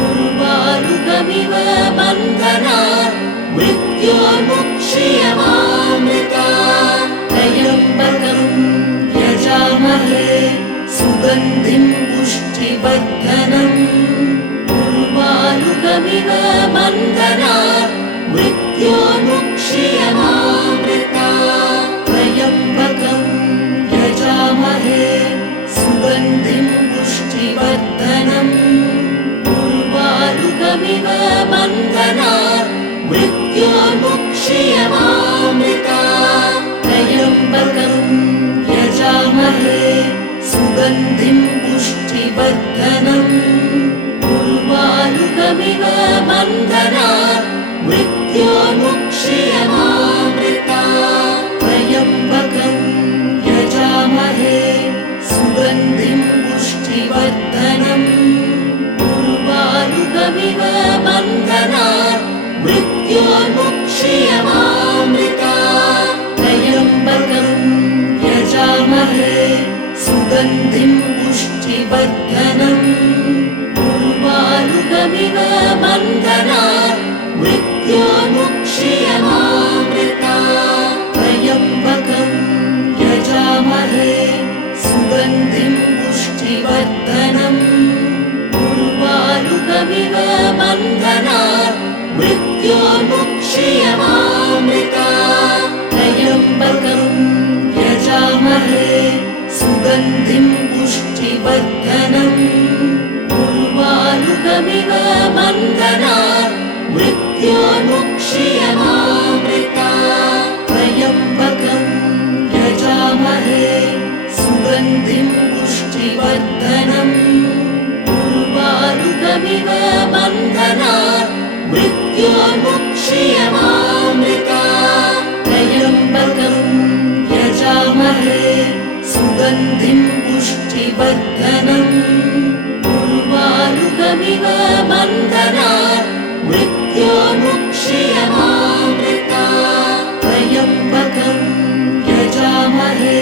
उर्वारुकमिव बन्धनात् मृत्योर्मुक्ष्यमामृतात् त्र्यम्बकं यजामहे सुगन्धिं पुष्टिवर्धनम् उर्वारुकमिव बन्धनात् मृत्योर्मुक्ष्यमामृतात् त्र्यम्बकं यजामहे सुगन्धिं पुष्टिवर्धनम् उर्वारुकमिव बन्धनात् मृत्योर्मुक्ष्यमामृतात् त्र्यम्बकं यजामहे सुगन्धिं पुष्टिवर्धनम् उर्वारुकमिव बन्धनात् मृत्योर्मुक्ष्यमामृतात् त्र्यम्बकं यजामहे सुगन्धिं पुष्टिवर्धनम् उर्वारुकमिव बन्धनात् मृत्योर्मुक्ष्यमामृतात् त्र्यम्बकं यजामहे सुगन्धिं पुष्टिवर्धनम् उर्वारुकमिव बन्धनात् मृत्योर्मुक्ष्यमामृतात् त्र्यम्बकं यजामहे सुगन्धिं पुष्टिवर्धनम् उर्वारुकमिव बन्धनात् मृत्योर्मुक्ष्यमामृतात् त्र्यम्बकं यजामहे सुगन्धिं पुष्टिवर्धनम् उर्वारुकमिव बन्धनात् मृत्योर्मुक्ष्यमामृतात् मृत्योर्मुक्षीयमामृता त्र्यम्बकं यजामहे सुगन्धिं पुष्टिवर्धनम् उर्वारुकमिव बन्धनात् मृत्योर्मुक्षीयमामृता त्र्यम्बकं यजामहे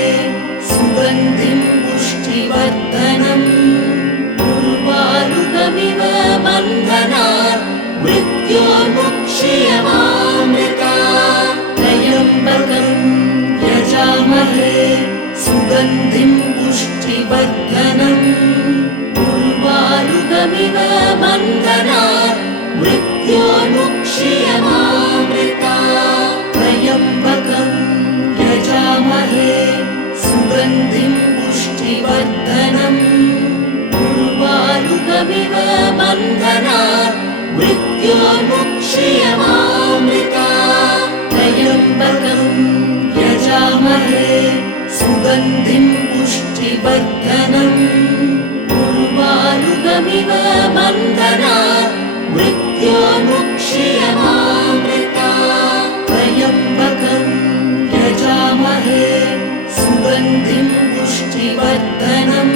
सुगन्धिं पुष्टिवर्धनम् उर्वारुकमिव बन्धनात् मृत्योर्मुक्षीयमामृता त्र्यम्बकं यजामहे सुगन्धिं पुष्टिवर्धनम् उर्वारुकमिव बन्धनात् मृत्योर्मुक्षीयमामृता त्र्यम्बकं यजामहे सुगन्धिं पुष्टिवर्धनम् उर्वारुकमिव बन्धनात् मृत्योर्मुक्षीयमामृता त्र्यम्बकं यजामहे सुगन्धिं पुष्टिवर्धनम् उर्वारुकमिव बन्धनात् मृत्योर्मुक्षीयमामृता त्र्यम्बकं यजामहे सुगन्धिं पुष्टिवर्धनम्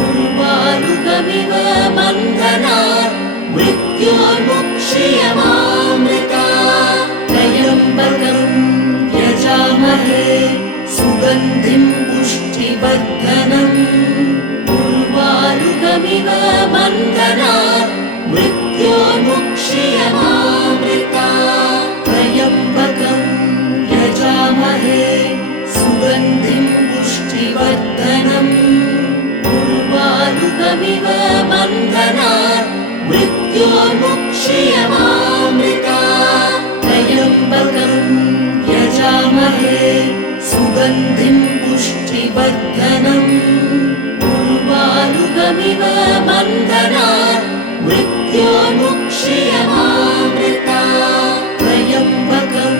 उर्वारुकमिव बन्धनात् मृत्योर्मुक्षीयमामृता त्र्यम्बकं यजामहे सुगन्धिं पुष्टिवर्धनम् उर्वारुकमिव बन्धनात् मृत्योर्मुक्षीयमामृता त्र्यम्बकं यजामहे सुगन्धिं पुष्टिवर्धनम् उर्वारुकमिव बन्धनात् मृत्योर्मुक्षीयमामृता त्र्यम्बकं यजामहे सुगन्धिं पुष्टिवर्धनम् उर्वारुकमिव बन्धनात् मृत्योर्मुक्षीयमामृता त्र्यम्बकं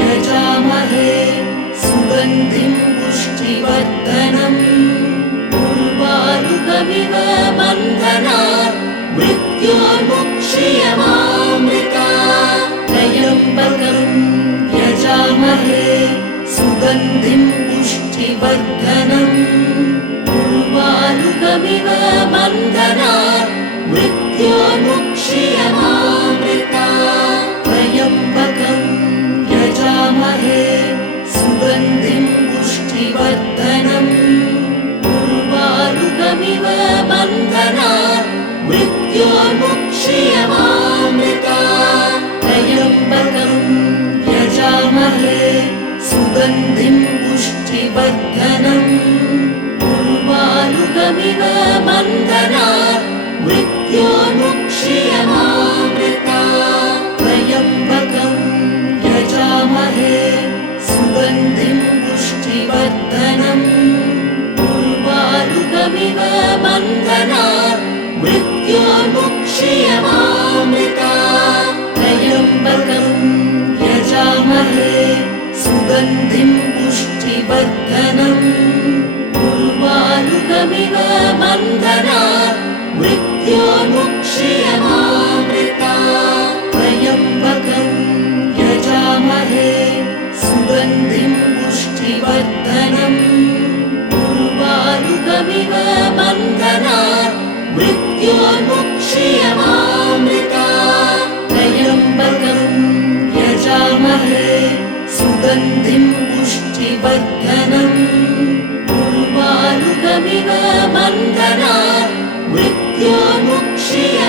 यजामहे सुगन्धिं पुष्टिवर्धनम् उर्वारुकमिव बन्धनात् मृत्योर्मुक्षीयमामृता त्र्यम्बकं यजामहे सुगन्धिं पुष्टिवर्धनम् उर्वारुकमिव बन्धनात् मृत्योर्मुक्षीयमामृता त्र्यम्बकं यजामहे सुगन्धिं पुष्टिवर्धनम् उर्वारुकमिव बन्धनात् मृत्योर्मुक्षीयमामृता त्र्यम्बकं यजामहे सुगन्धिं पुष्टिवर्धनम् उर्वारुकमिव बन्धनात् मृत्योर्मुक्षीयमामृता त्र्यम्बकं यजामहे सुगन्धिं पुष्टिवर्धनम् उर्वारुकमिव बन्धनात् मृत्योर्मुक्षीयमामृता त्र्यम्बकं यजामहे सुगन्धिं पुष्टिवर्धनम् उर्वारुकमिव बन्धनात् मृत्योर्मुक्षीयमामृता त्र्यम्बकं यजामहे सुगन्धिं पुष्टिवर्धनम् उर्वारुकमिव बन्धनात् मृत्योर्मुक्षीयमामृता त्र्यम्बकं यजामहे सुगन्धिं पुष्टिवर्धनम् उर्वारुकमिव बन्धनात् मृत्योर्मुक्षीयमामृता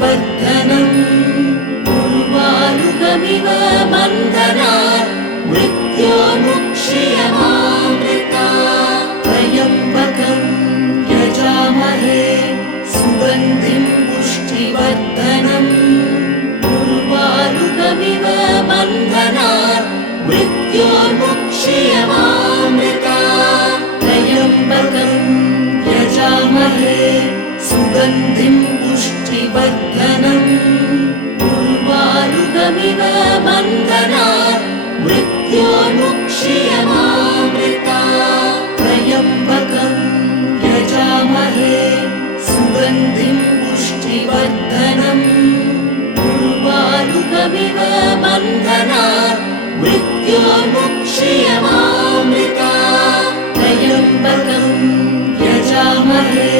पुष्टिवर्धनम् उर्वारुकमिव बन्धनात् मृत्योर्मुक्ष्यमामृतात् त्र्यम्बकं यजामहे सुगन्धिं पुष्टिवर्धनम् उर्वारुकमिव बन्धनात् मृत्योर्मुक्ष्यमामृतात् त्र्यम्बकं यजामहे सुगन्धिं पुष्टिवर्धनम् उर्वारुकमिव बन्धनात् मृत्योर्मुक्ष्यमामृतात् त्र्यम्बकं यजामहे सुगन्धिं पुष्टिवर्धनम् उर्वारुकमिव बन्धनात् मृत्योर्मुक्ष्यमामृतात् त्र्यम्बकं यजामहे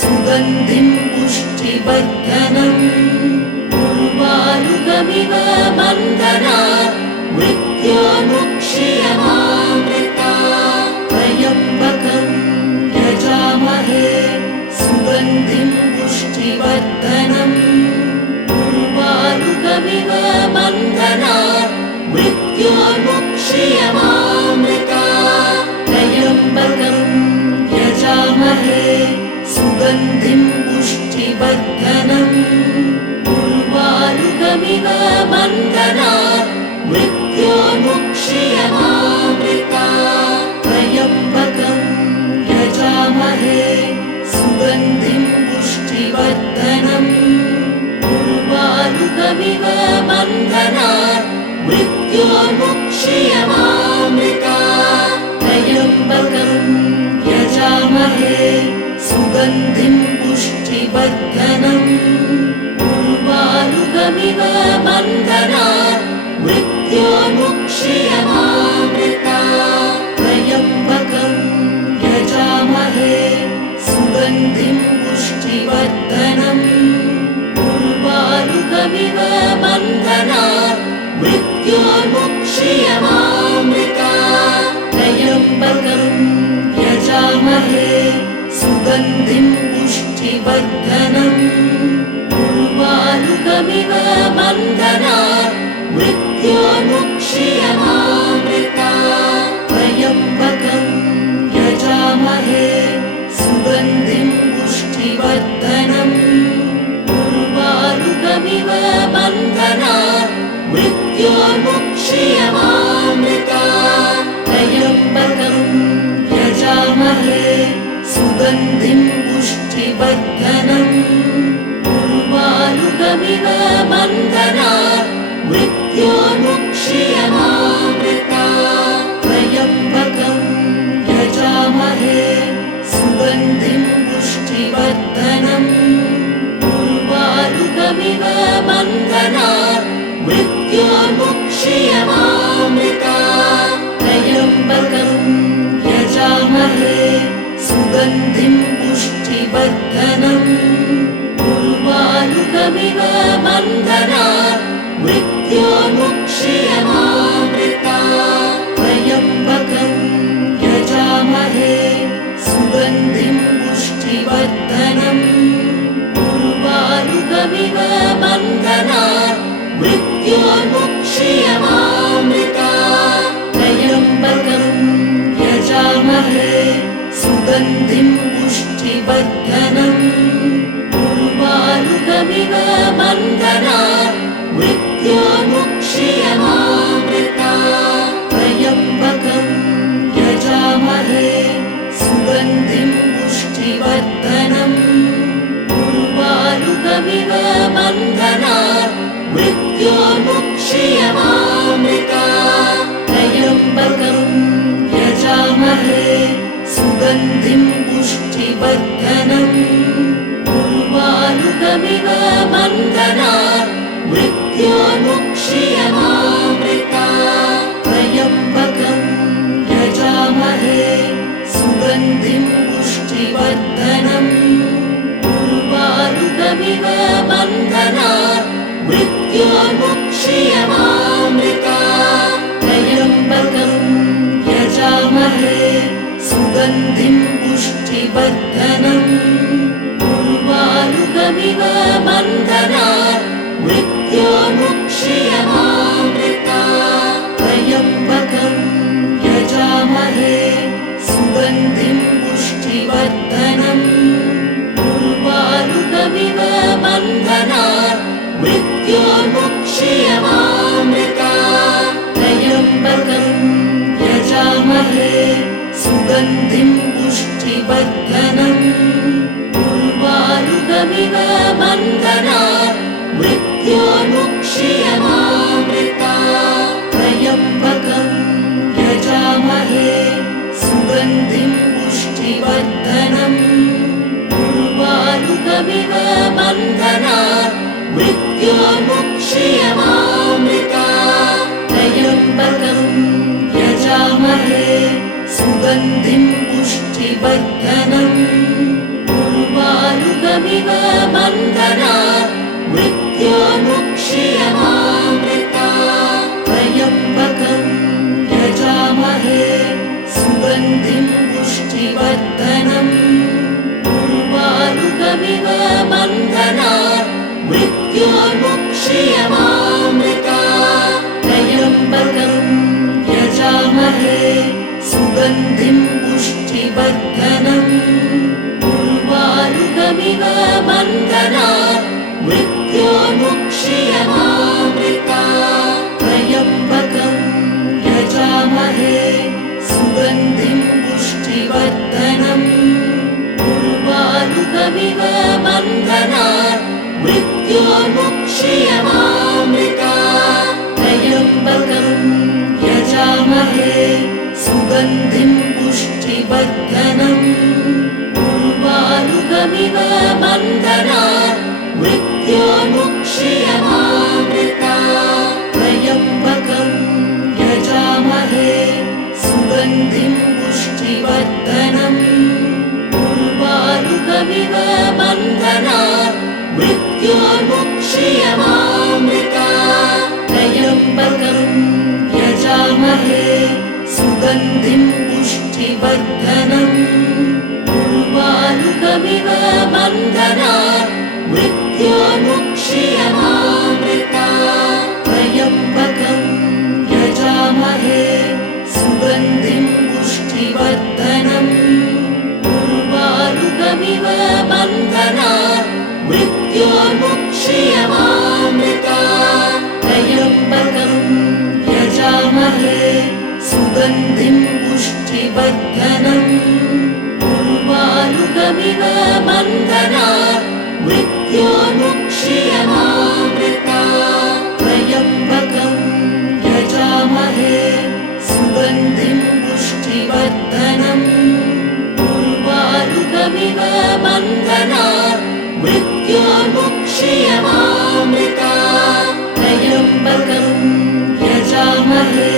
सुगन्धिं पुष्टिवर्धनम् उर्वारुकमिव बन्धनात् मृत्योर्मुक्ष्यमामृतात् त्र्यम्बकं यजामहे सुगन्धिं पुष्टिवर्धनम् उर्वारुकमिव बन्धनात् मृत्योर्मुक्ष्यमामृतात् त्र्यम्बकं यजामहे सुगन्धिं पुष्टिवर्धनम् उर्वारुकमिव बन्धनात् मृत्योर्मुक्ष्यमामृतात् त्र्यम्बकं यजामहे सुगन्धिं पुष्टिवर्धनम् उर्वारुकमिव बन्धनात् मृत्योर्मुक्ष्यमामृतात् त्र्यम्बकं यजामहे सुगन्धिं पुष्टिवर्धनम् उर्वारुकमिव बन्धनात् मृत्योर्मुक्ष्यमामृतात् त्र्यम्बकं यजामहे सुगन्धिं पुष्टिवर्धनम् उर्वारुकमिव बन्धनात् मृत्योर्मुक्ष्यमामृतात् त्र्यम्बकं यजामहे सुगन्धिं पुष्टिवर्धनम् उर्वारुकमिव बन्धनात् मृत्योर्मुक्ष्यमामृतात् त्र्यम्बकं यजामहे सुगन्धिं पुष्टिवर्धनम् उर्वारुकमिव बन्धनात् मृत्योर्मुक्ष्यमामृतात् त्र्यम्बकं यजामहे सुगन्धिं पुष्टिवर्धनम् उर्वारुकमिव बन्धनात् मृत्योर्मुक्ष्यमामृतात् त्र्यम्बकं यजामहे सुगन्धिं पुष्टिवर्धनम् उर्वारुकमिव बन्धनात् मृत्योर्मुक्ष्यमामृतात् त्र्यम्बकं यजामहे सुगन्धिं पुष्टिवर्धनम् उर्वारुकमिव बन्धनात् मृत्योर्मुक्ष्यमामृतात् त्र्यम्बकं यजामहे सुगन्धिं पुष्टिवर्धनम् उर्वारुकमिव बन्धनात् मृत्योर्मुक्ष्यमामृतात् त्र्यम्बकं यजामहे सुगन्धिं पुष्टिवर्धनम् उर्वारुकमिव बन्धनात् मृत्योर्मुक्ष्यमामृतात् त्र्यम्बकं यजामहे सुगन्धिं पुष्टिवर्धनम् उर्वारुकमिव बन्धनात् मृत्योर्मुक्ष्यमामृतात् त्र्यम्बकं यजामहे सुगन्धिं पुष्टिवर्धनम् उर्वारुकमिव बन्धनात् मृत्योर्मुक्ष्यमामृतात् त्र्यम्बकं यजामहे सुगन्धिं पुष्टिवर्धनम् उर्वारुकमिव बन्धनात् मृत्योर्मुक्ष्यमामृतात् त्र्यम्बकं यजामहे सुगन्धिं पुष्टिवर्धनम् उर्वारुकमिव बन्धनात् सुगन्धिं पुष्टिवर्धनम् उर्वारुकमिव बन्धनात् मृत्योर्मुक्ष्यमामृतात् त्र्यम्बकं यजामहे सुगन्धिं पुष्टिवर्धनम् उर्वारुकमिव बन्धनात् मृत्योर्मुक्ष्यमामृतात् त्र्यम्बकं यजामहे सुगन्धिं पुष्टिवर्धनम् उर्वारुकमिव बन्धनात् मृत्योर्मुक्ष्यमामृतात् त्र्यम्बकं यजामहे सुगन्धिं पुष्टिवर्धनम् उर्वारुकमिव बन्धनात् मृत्योर्मुक्ष्यमामृतात् त्र्यम्बकं यजामहे सुगन्धिं पुष्टिवर्धनम् उर्वारुकमिव बन्धनात् मृत्योर्मुक्ष्यमामृतात् त्र्यम्बकं यजामहे सुगन्धिं पुष्टिवर्धनम् उर्वारुकमिव बन्धनात् मृत्योर्मुक्ष्यमामृतात् त्र्यम्बकं यजामहे सुगन्धिं पुष्टिवर्धनम् उर्वारुकमिव बन्धनात् मृत्योर्मुक्ष्यमामृतात् त्र्यम्बकं यजामहे सुगन्धिं पुष्टिवर्धनम् उर्वारुकमिव बन्धनात् मृत्योर्मुक्ष्यमामृतात् त्र्यम्बकं यजामहे सुगन्धिं पुष्टिवर्धनम् उर्वारुकमिव बन्धनात् मृत्योर्मुक्ष्यमामृतात् त्र्यम्बकं यजामहे सुगन्धिं पुष्टिवर्धनम् उर्वारुकमिव बन्धनात् मृत्योर्मुक्ष्यमामृतात् त्र्यम्बकं यजामहे सुगन्धिं पुष्टिवर्धनम् उर्वारुकमिव बन्धनात् मृत्योर्मुक्ष्यमामृतात् त्र्यम्बकं यजामहे सुगन्धिं पुष्टिवर्धनम् उर्वारुकमिव बन्धनात् मृत्योर्मुक्ष्यमामृतात् त्र्यम्बकं यजामहे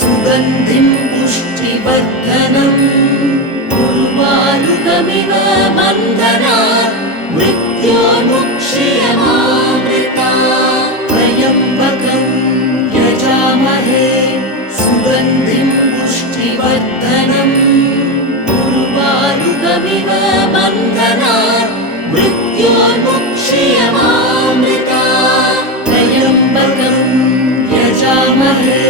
सुगन्धिं पुष्टिवर्धनम् उर्वारुकमिव बन्धनात् मृत्योर्मुक्ष्यमामृतात् त्र्यम्बकं यजामहे सुगन्धिं पुष्टिवर्धनम् उर्वारुकमिव बन्धनात् मृत्योर्मुक्ष्यमामृतात् त्र्यम्बकं यजामहे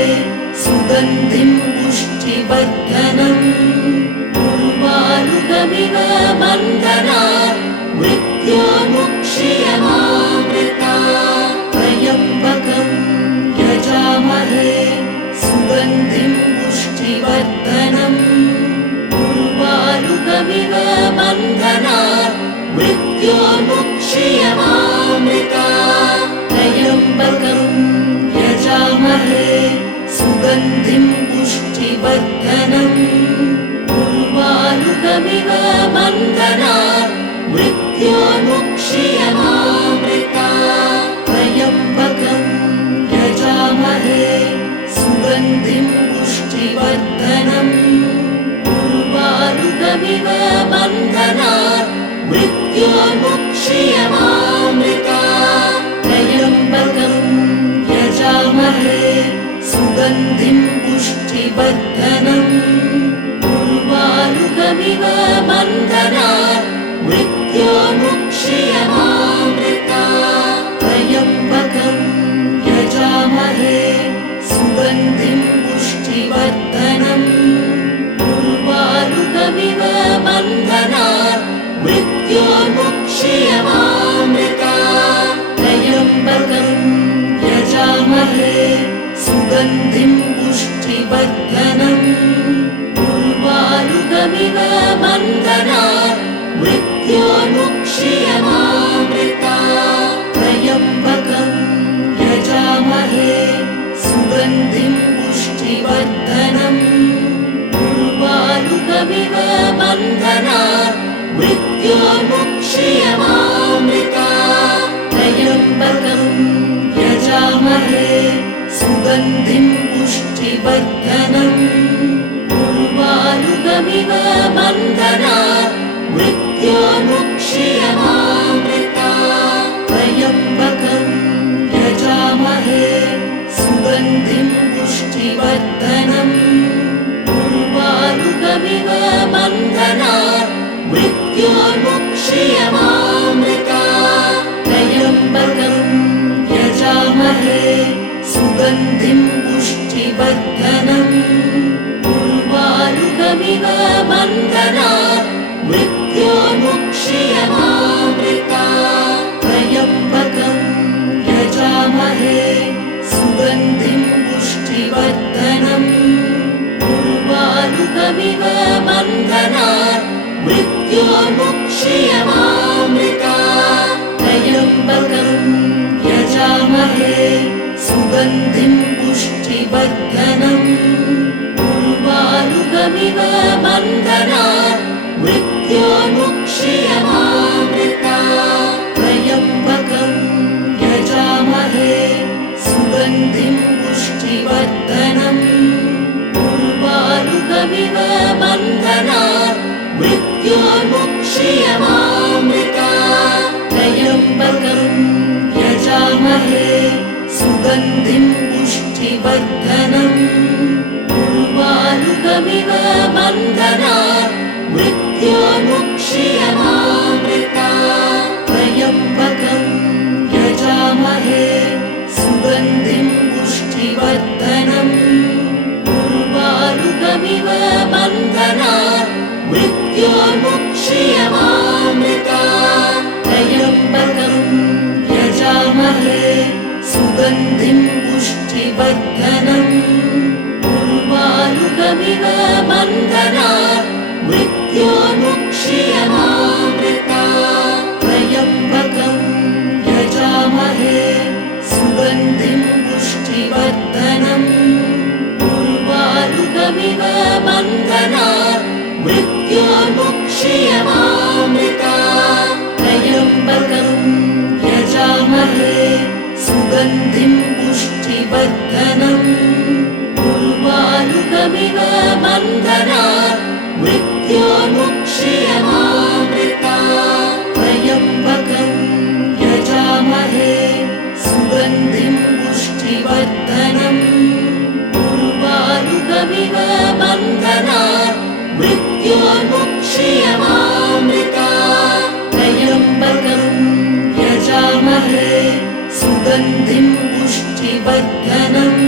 सुगन्धिं पुष्टिवर्धनम् उर्वारुकमिव बन्धनात् मृत्योर्मुक्ष्यमामृतात् त्र्यम्बकं यजामहे सुगन्धिं पुष्टिवर्धनम् उर्वारुकमिव बन्धनात् मृत्योर्मुक्ष्यमामृतात् त्र्यम्बकं यजामहे सुगन्धिं पुष्टिवर्धनम् उर्वारुकमिव बन्धनात् मृत्योर्मुक्ष्यमामृतात् त्र्यम्बकं यजामहे सुगन्धिं पुष्टिवर्धनम् उर्वारुकमिव बन्धनात् मृत्योर्मुक्ष्यमामृतात् त्र्यम्बकं यजामहे सुगन्धिं पुष्टिवर्धनम् उर्वारुकमिव बन्धनात् मृत्योर्मुक्ष्यमामृतात् त्र्यम्बकं यजामहे सुगन्धिं पुष्टिवर्धनम् उर्वारुकमिव बन्धनात् मृत्योर्मुक्ष्यमामृतात् त्र्यम्बकं यजामहे सुगन्धिं पुष्टिवर्धनम् उर्वारुकमिव उर्वारुकमिव बन्धनात् मृत्योर्मुक्ष्यमामृता त्र्यम्बकं यजामहे सुगन्धिं पुष्टिवर्धनम् उर्वारुकमिव बन्धनात् मृत्योर्मुक्ष्यमामृता त्र्यम्बकं यजामहे सुगन्धिं पुष्टिवर्धनम् उर्वारुकमिव बन्धनात् मृत्योर्मुक्ष्यमामृता त्र्यम्बकं यजामहे सुगन्धिं पुष्टिवर्धनम् उर्वारुकमिव बन्धनात् मृत्योर्मुक्ष्यमामृता त्र्यम्बकं यजामहे सुगन्धिं पुष्टिवर्धनम् उर्वारुकमिव बन्धनात् मृत्योर्मुक्ष्यमामृता त्र्यम्बकं यजामहे सुगन्धिं पुष्टिवर्धनम् उर्वारुकमिव बन्धनात् मृत्योर्मुक्ष्यमामृता त्र्यम्बकं यजामहे सुगन्धिं पुष्टिवर्धनम् उर्वारुकमिव बन्धनात् मृत्योर्मुक्ष्यमामृता त्र्यम्बकं यजामहे सुगन्धिं पुष्टिवर्धनम् उर्वारुकमिव बन्धनात् मृत्योर्मुक्ष्यमामृता त्र्यम्बकं यजामहे सुगन्धिं पुष्टिवर्धनम् उर्वारुकमिव बन्धनात् मृत्योर्मुक्ष्यमामृता त्र्यम्बकं यजामहे सुगन्धिं पुष्टिवर्धनम् उर्वारुकमिव बन्धनात् मृत्योर्मुक्ष्यमामृता त्र्यम्बकं यजामहे सुगन्धिं पुष्टिवर्धनम् उर्वारुकमिव बन्धनात् मृत्योर्मुक्ष्यमामृता त्र्यम्बकं यजामहे सुगन्धिं पुष्टिवर्धनम् उर्वारुकमिव बन्धनात् मृत्योर्मुक्ष्यमामृता त्र्यम्बकं यजामहे सुगन्धिं पुष्टिवर्धनम् उर्वारुकमिव बन्धनात् मृत्योर्मुक्ष्यमामृता त्र्यम्बकं यजामहे सुगन्धिं पुष्टिवर्धनम् उर्वारुकमिव बन्धनात् मृत्योर्मुक्ष्यमामृता त्र्यम्बकं यजामहे सुगन्धिं पुष्टिवर्धनम्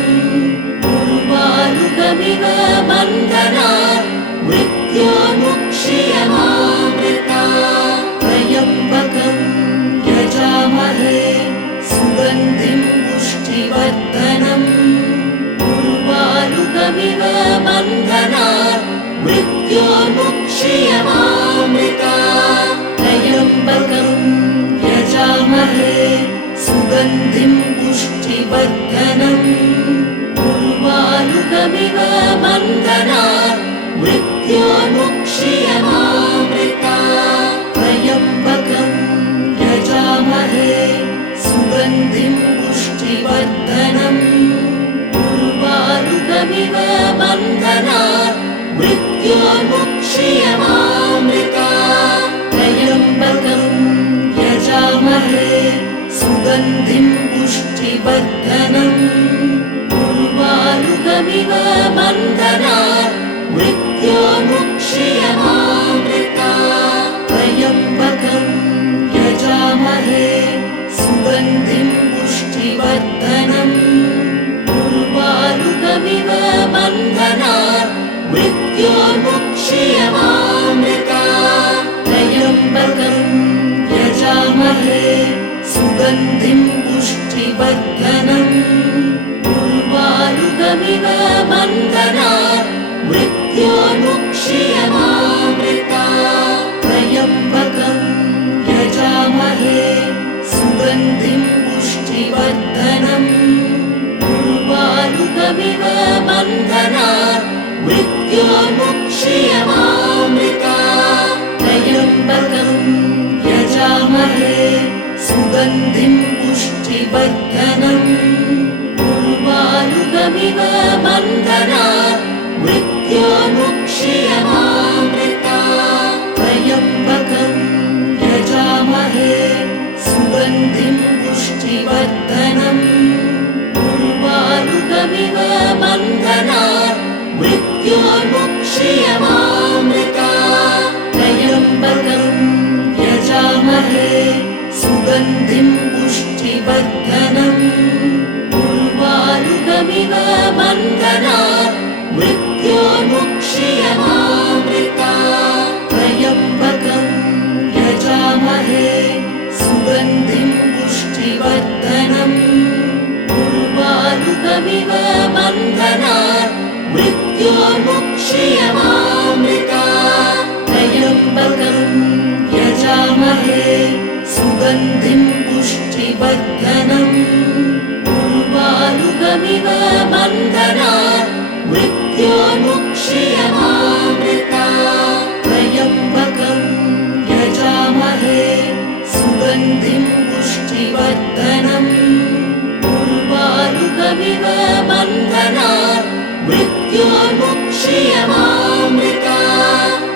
उर्वारुकमिव बन्धनात् मृत्योर्मुक्ष्यमामृता त्र्यम्बकं यजामहे सुगन्धिं पुष्टिवर्धनम् उर्वारुकमिव बन्धनात् मृत्योर्मुक्ष्यमामृता त्र्यम्बकं यजामहे सुगन्धिं पुष्टिवर्धनम् उर्वारुकमिव बन्धनात् मृत्योर्मुक्ष्यमामृता त्र्यम्बकं यजामहे सुगन्धिं पुष्टिवर्धनम् उर्वारुकमिव बन्धनात् मृत्योर्मुक्ष्यमामृता त्र्यम्बकं यजामहे सुगन्धिं पुष्टिवर्धनम् उर्वारुकमिव बन्धनात् मृत्योर्मुक्ष्यमामृता त्र्यम्बकं यजामहे सुगन्धिं पुष्टिवर्धनम् उर्वारुकमिव बन्धनात् मृत्योर्मुक्ष्यमामृता त्र्यम्बकं यजामहे सुगन्धिं पुष्टिवर्धनम् उर्वारुकमिव बन्धनात् मृत्योर्मुक्ष्यमामृता यजामहे सुगन्धिं पुष्टिवर्धनम् उर्वारुकमिव बन्धनात् मृत्योर्मुक्षीयमामृतात् त्र्यम्बकं यजामहे सुगन्धिं पुष्टिवर्धनम् उर्वारुकमिव बन्धनात् मृत्योर्मुक्षीयमामृतात् त्र्यम्बकं यजामहे सुगन्धिं पुष्टिवर्धनम् उर्वारुकमिव बन्धनात् मृत्योर्मुक्षीयमामृतात् त्र्यम्बकं यजामहे सुगन्धिं पुष्टिवर्धनम् उर्वारुकमिव बन्धनात् मृत्योर्मुक्षीयमामृतात् त्र्यम्बकं यजामहे सुगन्धिं पुष्टिवर्धनम्